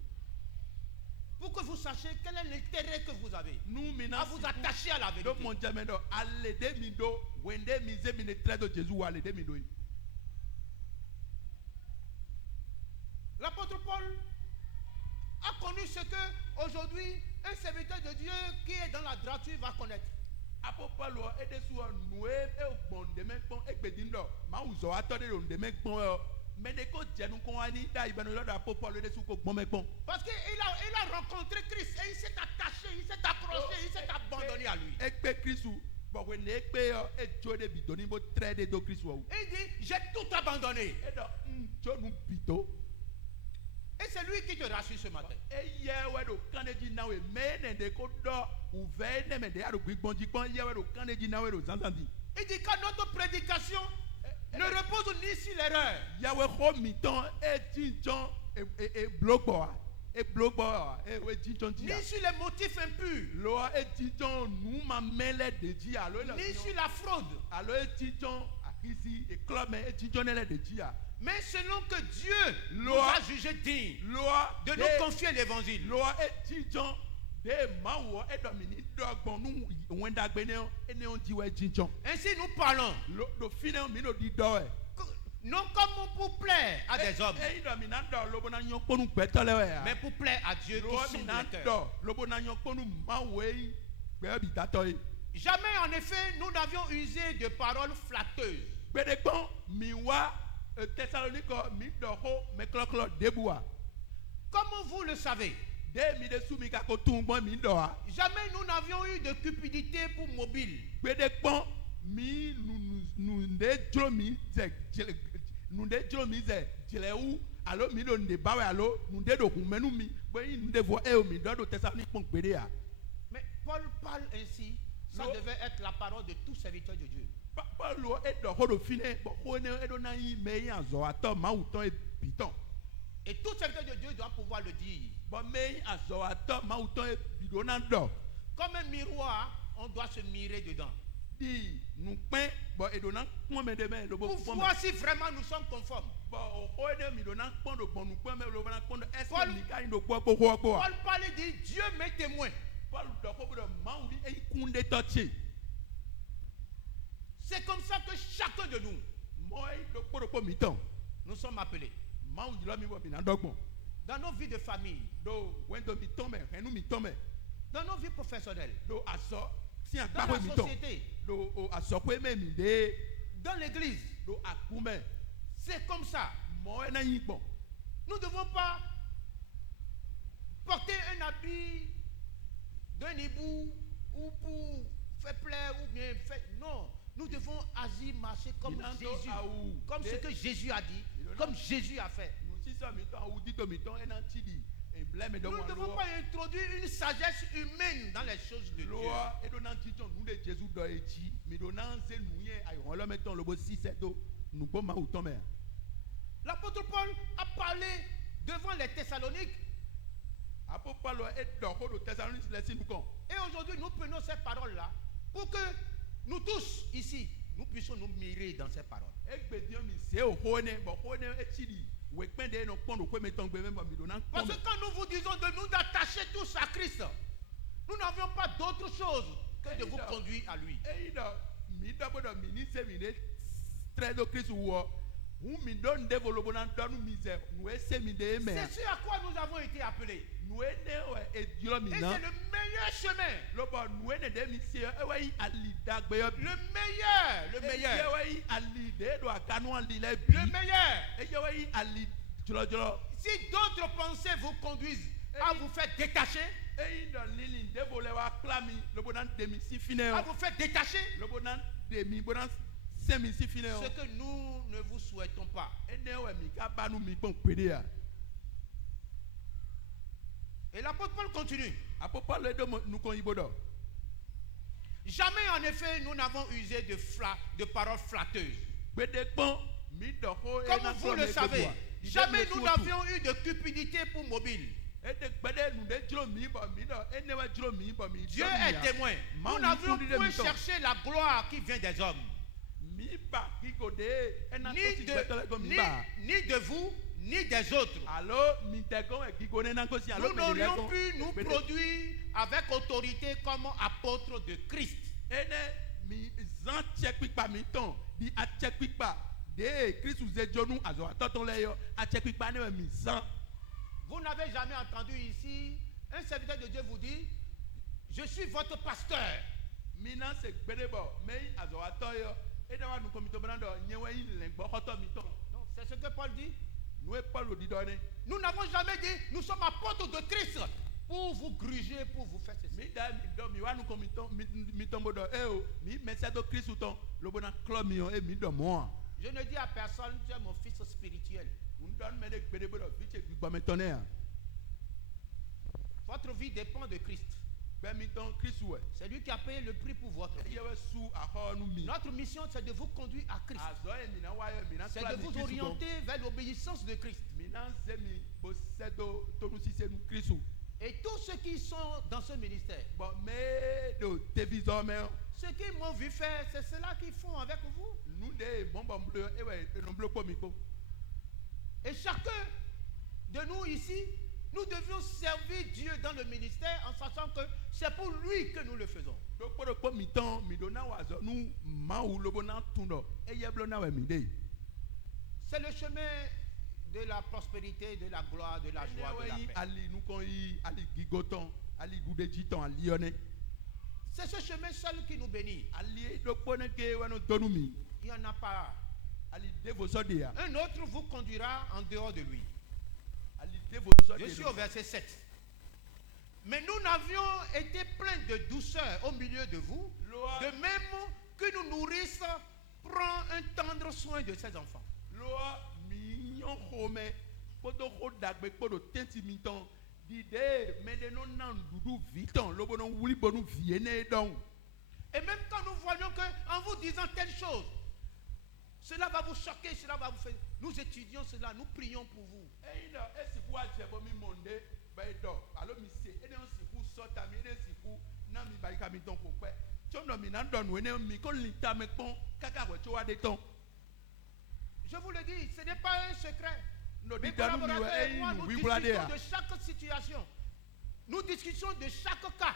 Pour que vous sachiez quel est l'intérêt que vous avez Nu mi à na vous siku. attacher à la Do vérité. mon jame do ale de mi do wende mi ze mi ne tre do Jésus wa ale de mi do. L'apôtre Paul a connu ce que aujourd'hui un serviteur de Dieu qui est dans la droiture va connaître. Apo Paul o e de su o nu e gbon de me gbon e gbedin do. Ma uzo atode do de me gbon e. Mais de ko jenu kon ani da ibanu lo da Apo Paul de su ko gbon me gbon. Parce qu'il a rencontré Christ et il s'est attaché, il s'est accroché, il s'est abandonné à lui. E pe Kristu bo we ne pe o e jo de bidoni bo tre de do Kristu o. Et il dit, j'ai tout abandonné. E do jo nu bito. Et c'est lui qui te rassure ce matin. E ye we do kaneji na we me ne de ko do u ve ne me de aro gbigbon ji pon ye we do kaneji na we do zanzandi. Il dit que notre prédication ne repose ni sur l'erreur, Yawe ko mi ton e jinjon e blogbo a. ni sur les motifs impurs, ni sur la fraude. Mais selon que Dieu nous a jugé digne de nous confier l'évangile. Ainsi nous parlons. Non comme pour plaire à des hommes, mais pour plaire à Dieu qui sonde les cœurs. Jamais en effet nous n'avions usé de paroles flatteuses. Comme vous le savez, jamais nous n'avions eu de cupidité pour mobile. Mais Paul parle ainsi, ça devait être la parole de tout serviteur de Dieu. Et tout serviteur de Dieu doit pouvoir le dire. Comme un miroir, on doit se mirer dedans. Pour voir si vraiment nous sommes conformes. Paul parlait de Dieu m'est témoin. C'est comme ça que chacun de nous, nous sommes appelés. Dans nos vies de famille, dans nos vies professionnelles, dans la société, dans l'église, c'est comme ça. Nous ne devons pas porter un habit d'un hibou ou pour faire plaire ou bien faire. Non, nous devons agir, marcher comme Jésus, comme ce que Jésus a dit, comme Jésus a fait. Nous ne devons pas introduire une sagesse humaine dans les choses de Dieu. L'apôtre Paul a parlé devant les Thessaloniques. Et aujourd'hui, nous prenons ces paroles-là pour que nous tous ici, nous puissions nous mirer dans ces paroles. Parce que quand nous vous disons de nous attacher tous à Christ, nous n'avions pas d'autre chose que de vous conduire à lui. C'est ce à quoi nous avons été appelés. Et c'est le meilleur chemin. Le meilleur. Si d'autres pensées vous conduisent à vous faire détacher, ce que nous ne vous souhaitons pas. Et l'apôtre Paul continue. Jamais en effet nous n'avons usé de paroles flatteuses. Comme vous le savez, jamais nous n'avions eu de cupidité pour mobile. Dieu est témoin. Nous n'avions point cherché la gloire qui vient des hommes. Ni de vous, ni des autres. Nous n'aurions pu nous produire avec autorité comme apôtres de Christ. Vous n'avez jamais entendu ici un serviteur de Dieu vous dire: je suis votre pasteur. Non, c'est ce que Paul dit. Nous n'avons jamais dit nous sommes apôtres de Christ pour vous gruger, pour vous faire ceci. Je ne dis à personne tu es mon fils spirituel. Votre vie dépend de Christ. C'est lui qui a payé le prix pour votre vie. Notre mission, c'est de vous conduire à Christ. C'est de vous orienter vers l'obéissance de Christ. Et tous ceux qui sont dans ce ministère, Bon, mais de téléviseur, mais ceux qui m'ont vu faire, c'est cela qu'ils font avec vous. nous des bonbons bleus, et ouais, et non bleu comme il faut. Et chacun de nous ici, nous devions servir Dieu dans le ministère en sachant que c'est pour lui que nous le faisons. Donc pour le premier temps, mi donna wazo nous maou lobo na tundo, et yeblo na we mi de. C'est le chemin de la prospérité, de la gloire, de la joie, de la paix. Ali nous kon yi, ali gigoton, ali goude jiton, ali yone. C'est ce chemin seul qui nous bénit. Ali donc pone ke wano tonumi. Il n'y en a pas. Ali devo sodia. Un autre vous conduira en dehors de lui. Ali devo sodia. Je suis au verset 7. Mais nous n'avions été pleins de douceur au milieu de vous, de même que nous nourrissent prend un tendre soin de ses enfants. Loa mignon home, poto ho dagbe poto tenti miton. Dide mende non nan doudou viton, lobo non wuli bonu vienne donc. Et même quand nous voyons qu'en vous disant telle chose, cela va vous choquer, cela va vous faire. Nous étudions cela, nous prions pour vous. Et il a si quoi j'ai bon mi monde, do. Alors mi se, et on si pour sota mi, et si pour na mi baika mi ton kokwe. Chondo mi nan don wene mi kon lita me pon kaka we chowa de ton. Je vous le dis, ce n'est pas un secret. No Mes di danu mi collaborateurs et moi, nous we discutons blade. de chaque situation. Nous discutons de chaque cas.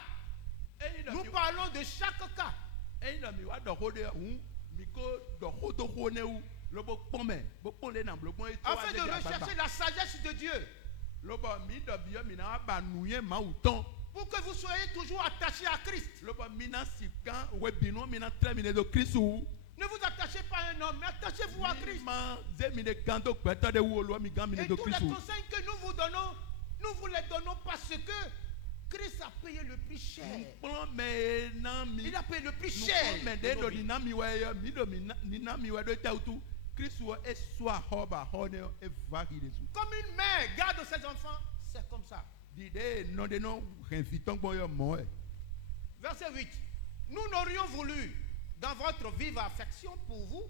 Et Nous parlons de chaque cas. il a mi wa do hode un mi ko do hodo hone u lobo pome, bo pon le na blobo e chowa Afin de de ja rechercher la sagesse de Dieu. lobo mi do bi mi na ba nuye ma uton. Pour que vous soyez toujours attachés à Christ. Lobo mi na sikan we binu mi na terminer de Christu. Ne vous attachez pas à un homme, mais attachez-vous à Christ. Et tous les conseils que nous vous donnons, nous vous les donnons parce que Christ a payé le prix cher. Il a payé le prix cher. Comme une mère garde ses enfants, c'est comme ça. Verset 8. Nous n'aurions voulu, dans votre vive affection pour vous,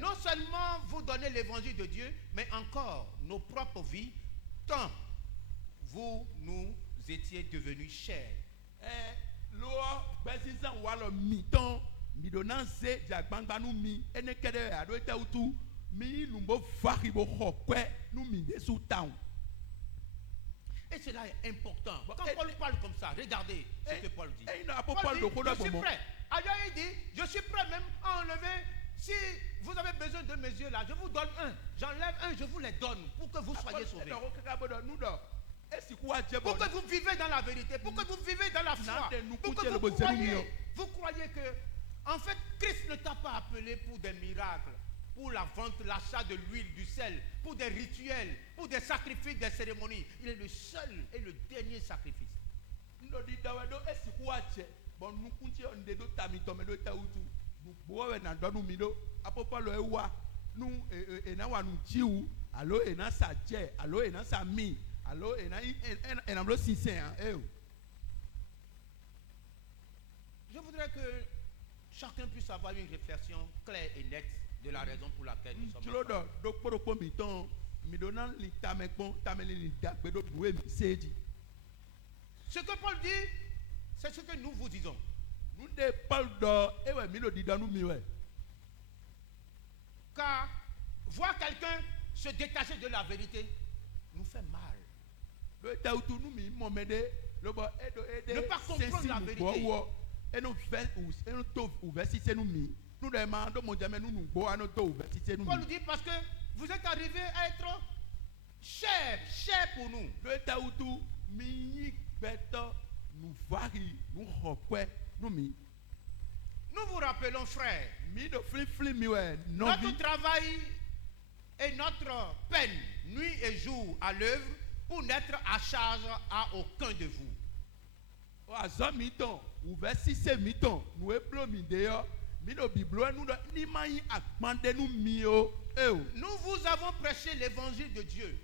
non seulement vous donner l'évangile de Dieu, mais encore nos propres vies, tant vous nous étiez devenus chers. Et cela est important. Quand Paul parle comme ça, regardez ce que Paul dit. Paul dit, je suis prêt. Ailleurs il dit, je suis prêt même à enlever. Si vous avez besoin de mes yeux là, je vous donne un. J'enlève un, je vous les donne pour que vous soyez sauvés. Pour que vous vivez dans la vérité, pour que vous vivez dans la foi, pour que vous croyez que, en fait, Christ ne t'a pas appelé pour des miracles, pour la vente, l'achat de l'huile, du sel, pour des rituels, pour des sacrifices, des cérémonies. Il est le seul et le dernier sacrifice. Je voudrais que chacun puisse avoir une réflexion claire et nette de la raison pour laquelle nous sommes là. Ce que Paul dit, c'est ce que nous vous disons. Car voir quelqu'un se détacher de la vérité nous fait mal. Ne pas comprendre la vérité. Paul nous dit parce que vous êtes arrivé à être cher pour nous. Nous vous rappelons, frères, notre travail et notre peine, nuit et jour à l'œuvre, pour n'être à charge à aucun de vous. Nous vous avons prêché l'évangile de Dieu.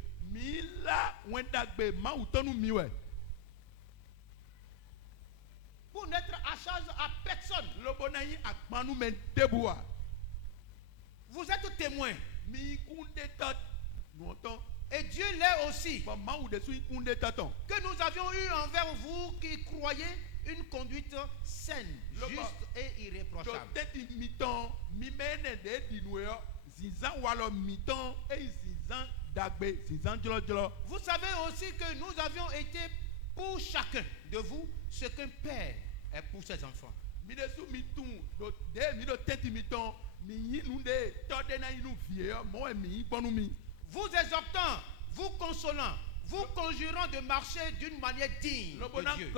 Pour n'être à charge à personne. Vous êtes témoin. Et Dieu l'est aussi. Bon mawu de sui kunde taton. Que nous avions eu envers vous qui croyez une conduite saine, juste et irréprochable. Teti miton mi mene de dinuyo zizan walo miton e zizan dagbe zizan jolo. Vous savez aussi que nous avions été pour chacun de vous ce qu'un père est pour ses enfants. Mi de su mitun do de mi do teti miton mi yinu de tode na yinu vie mo e mi ponu mi. Vous exhortant, vous consolant, vous conjurant de marcher d'une manière digne de Dieu.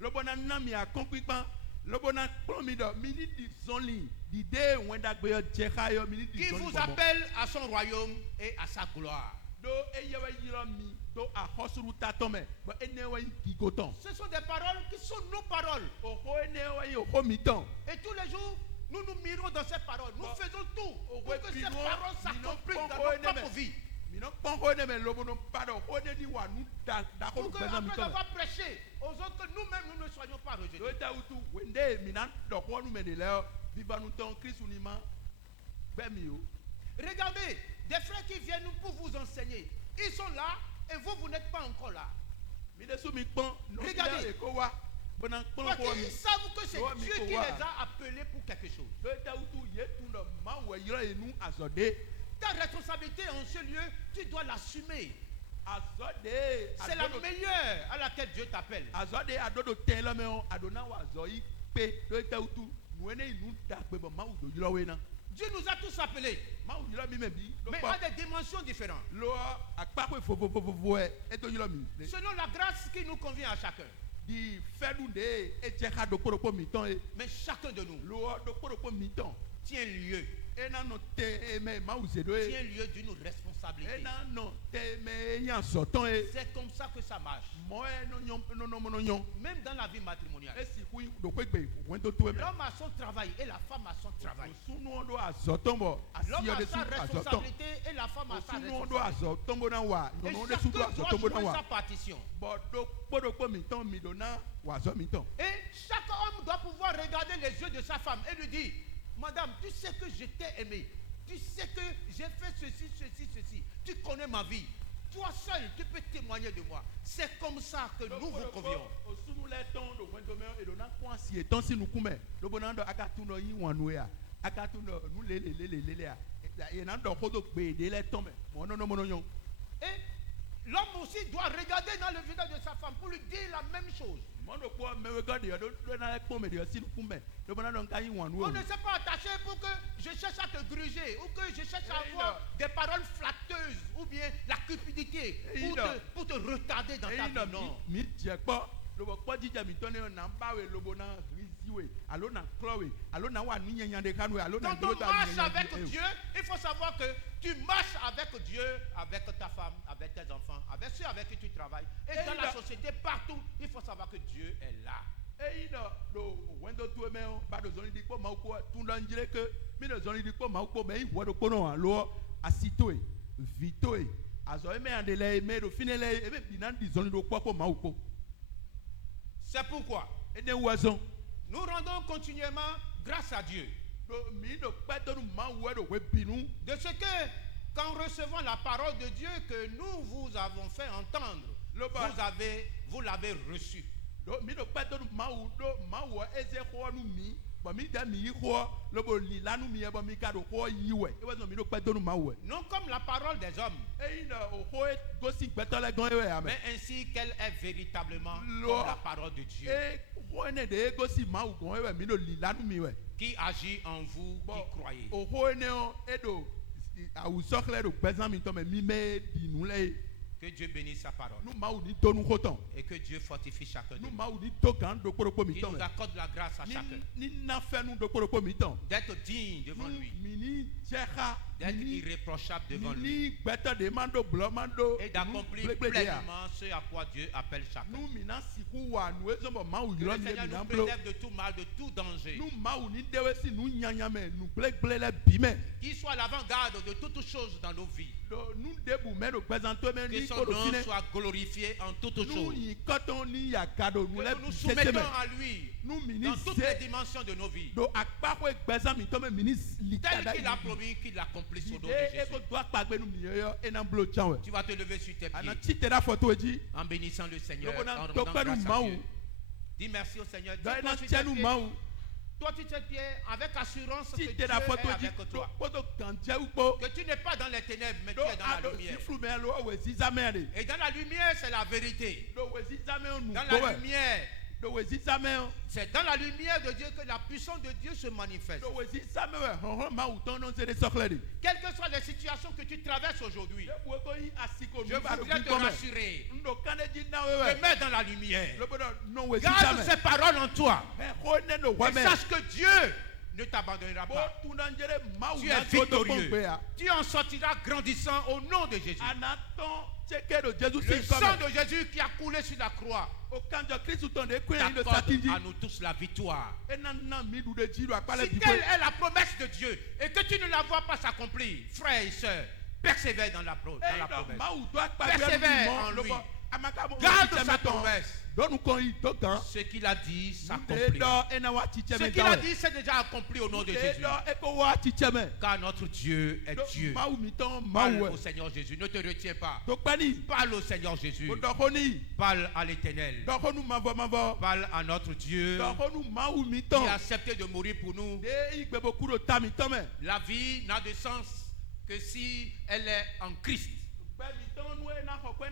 Lobona nami akonkwipan lobona plomido mini di zonli di de wendagbe jehayo mini di qui vous appelle à son royaume et à sa gloire. Do eyewe yiro mi do ahosuru tatome bo enewe gigoton. Ce sont des paroles qui sont nos paroles. Oho enewe oho miton. Et tous les jours nous nous mirons dans ces paroles. Nous faisons tout pour que ces paroles s'accomplissent dans notre propre vie. Pour que après avoir prêché aux autres, que nous-mêmes nous ne soyons pas rejetés. Regardez, des frères qui viennent pour vous enseigner, ils sont là et vous n'êtes pas encore là. Regardez, parce qu'ils savent que c'est Dieu qui les a appelés pour quelque chose. Ta responsabilité en ce lieu, tu dois l'assumer. C'est la meilleure à laquelle Dieu t'appelle. Dieu nous a tous appelés, mais à des dimensions différentes. Selon la grâce qui nous convient à chacun. Mais chacun de nous tient lieu. Tient lieu d'une responsabilité. C'est comme ça que ça marche. Même dans la vie matrimoniale. L'homme a son travail et la femme a son travail. L'homme a sa responsabilité et la femme a sa responsabilité. Et chacun doit jouer sa partition. Et chaque homme doit pouvoir regarder les yeux de sa femme et lui dire: Madame, tu sais que je t'ai aimé. Tu sais que j'ai fait ceci, ceci, ceci. Tu connais ma vie. Toi seul, tu peux témoigner de moi. C'est comme ça que nous vous convions. Et l'homme aussi doit regarder dans le visage de sa femme pour lui dire la même chose. On ne s'est pas attaché pour que je cherche à te gruger ou que je cherche à avoir des paroles flatteuses ou bien la cupidité pour te retarder dans ta vie. Non. Quand on marche avec Dieu, il faut savoir que tu marches avec Dieu, avec ta femme, avec tes enfants, avec ceux avec qui tu travailles. Et dans la société, partout, il faut savoir que Dieu est là. C'est pourquoi nous rendons continuellement grâce à Dieu de ce que, qu'en recevant la parole de Dieu que nous vous avons fait entendre, vous l'avez reçu. Non comme la parole des hommes, mais ainsi qu'elle est véritablement comme la parole de Dieu, qui agit en vous qui croyez. Que Dieu bénisse sa parole. Et que Dieu fortifie chacun de nous. Qu'il nous accorde la grâce à chacun d'être digne devant lui, d'être irréprochable devant lui, et d'accomplir pleinement ce à quoi Dieu appelle chacun. Que le Seigneur nous préserve de tout mal, de tout danger. Qu'il soit à l'avant-garde de toutes choses dans nos vies. Que son nom soit glorifié en toutes choses. Que nous soumettons à lui dans toutes les dimensions de nos vies. Tel qu'il a promis qu'il l'accomplisse au nom de Jésus. Tu vas te lever sur tes pieds en bénissant le Seigneur, en rendant grâce à Dieu. Dis merci au Seigneur. Toi, tu te pieds avec assurance que Dieu est avec toi. Que tu n'es pas dans les ténèbres, mais tu es dans la lumière. Et dans la lumière, c'est la vérité. Dans la lumière, c'est dans la lumière de Dieu que la puissance de Dieu se manifeste. Quelles que soient les situations que tu traverses aujourd'hui, je voudrais te rassurer. Te mets dans la lumière. Garde ces paroles en toi. Et sache que Dieu ne t'abandonnera pas. Tu es victorieux. Tu en sortiras grandissant au nom de Jésus. Le sang de Jésus qui a coulé sur la croix t'accorde à nous tous la victoire. Si telle est la promesse de Dieu et que tu ne la vois pas s'accomplir, frères et sœurs, persévère dans la promesse. Persévère en lui. Garde sa promesse. Ce qu'il a dit s'accomplit. Ce qu'il a dit c'est déjà accompli au nom de Jésus. Car notre Dieu est Dieu. Parle au Seigneur Jésus. Ne te retiens pas. Parle au Seigneur Jésus. Parle à l'Éternel. Parle à notre Dieu qui a accepté de mourir pour nous. La vie n'a de sens que si elle est en Christ.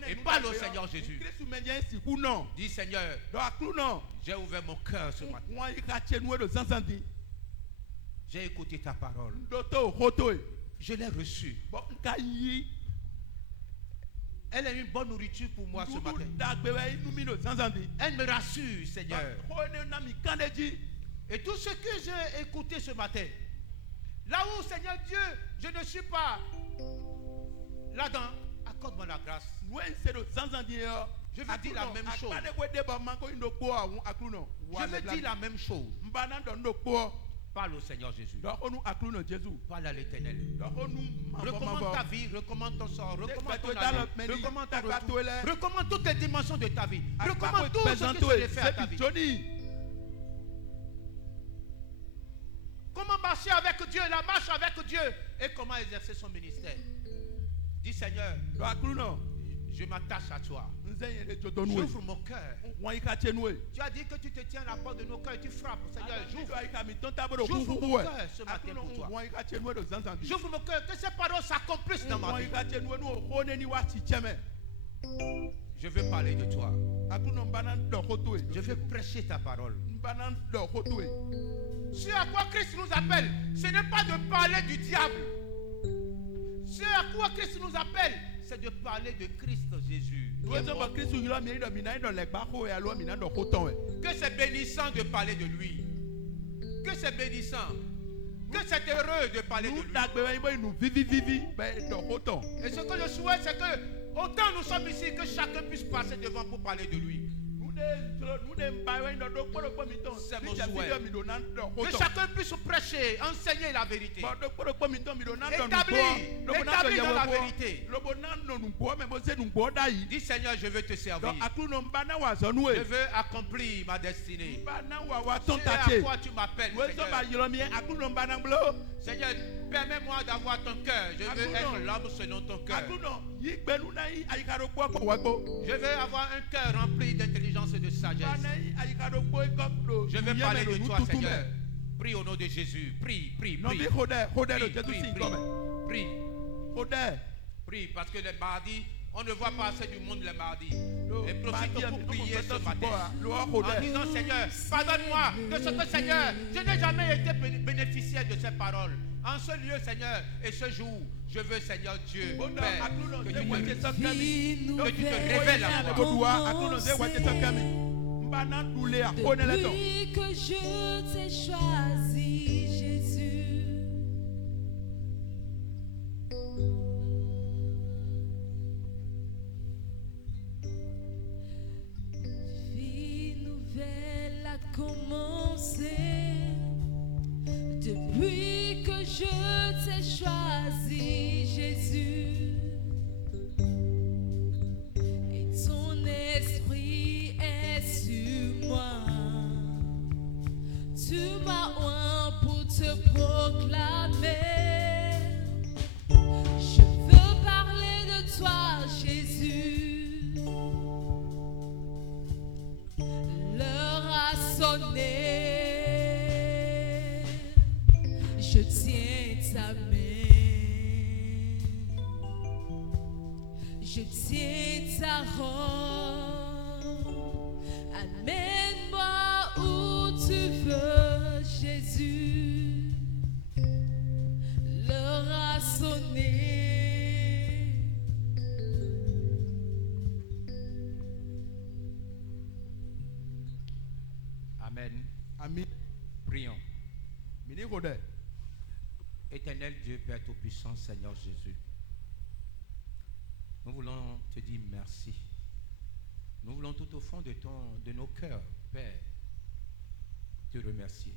Et parle au Seigneur Jésus. Dis Seigneur, j'ai ouvert mon cœur ce matin. J'ai écouté ta parole. Je l'ai reçue. Elle est une bonne nourriture pour moi ce matin. Elle me rassure, Seigneur. Et tout ce que j'ai écouté ce matin, là où, Seigneur Dieu, je ne suis pas là-dedans, accorde-moi la grâce. Je veux dire la même chose. Je veux dire la même chose. Parle au Seigneur Jésus. Parle à l'Éternel. Recommande ta vie, recommande ton sort, recommande ton avenir, recommande ta retour, recommande toutes les dimensions de ta vie. Recommande tout ce que tu veux faire à ta vie. Comment marcher avec Dieu, la marche avec Dieu et comment exercer son ministère. Dis Seigneur, je m'attache à toi. J'ouvre mon cœur. Tu as dit que tu te tiens à la porte de nos cœurs et tu frappes. Seigneur, j'ouvre mon cœur ce matin pour toi. J'ouvre mon cœur, que ces paroles s'accomplissent dans ma vie. Je veux parler de toi. Je veux prêcher ta parole. Ce à quoi Christ nous appelle, ce n'est pas de parler du diable. Ce à quoi Christ nous appelle, c'est de parler de Christ Jésus. Que c'est bénissant de parler de lui. Que c'est bénissant. Que c'est heureux de parler de lui. Et ce que je souhaite, c'est que autant nous sommes ici, que chacun puisse passer devant pour parler de lui. C'est mon souhait. Que chacun puisse prêcher, enseigner la vérité. Établir dans la vérité. Dis Seigneur, je veux te servir. Je veux accomplir ma destinée. C'est à quoi tu m'appelles, Seigneur. Seigneur, permets-moi d'avoir ton cœur. Je veux être l'homme selon ton cœur. Je veux avoir un cœur rempli d'intelligence et de sagesse. Je veux parler de toi, Seigneur. Prie au nom de Jésus. Prie. Prie, parce que les mardis, on ne voit pas assez du monde les mardis. Et profite pour prier ce matin. En disant, Seigneur, pardonne-moi de ce que, Seigneur, je n'ai jamais été bénéficiaire de ces paroles. En ce lieu, Seigneur, et ce jour, je veux, Seigneur Dieu, Père, que tu te révèles à moi. Depuis que je t'ai choisi, Jésus, vie nouvelle a commencé. Depuis que je t'ai choisi, Jésus, sonner, je tiens ta main, je tiens ta robe, amène-moi où tu veux, Jésus, l'heure a sonné. Amen. Amen. Prions. Minigode. Éternel Dieu, Père Tout-Puissant, Seigneur Jésus, nous voulons te dire merci. Nous voulons tout au fond de nos cœurs, Père, te remercier.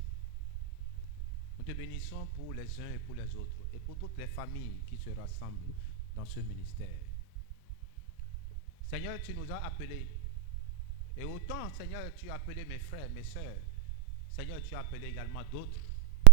Nous te bénissons pour les uns et pour les autres et pour toutes les familles qui se rassemblent dans ce ministère. Seigneur, tu nous as appelés. Et autant, Seigneur, tu as appelé mes frères, mes sœurs. Seigneur, tu as appelé également d'autres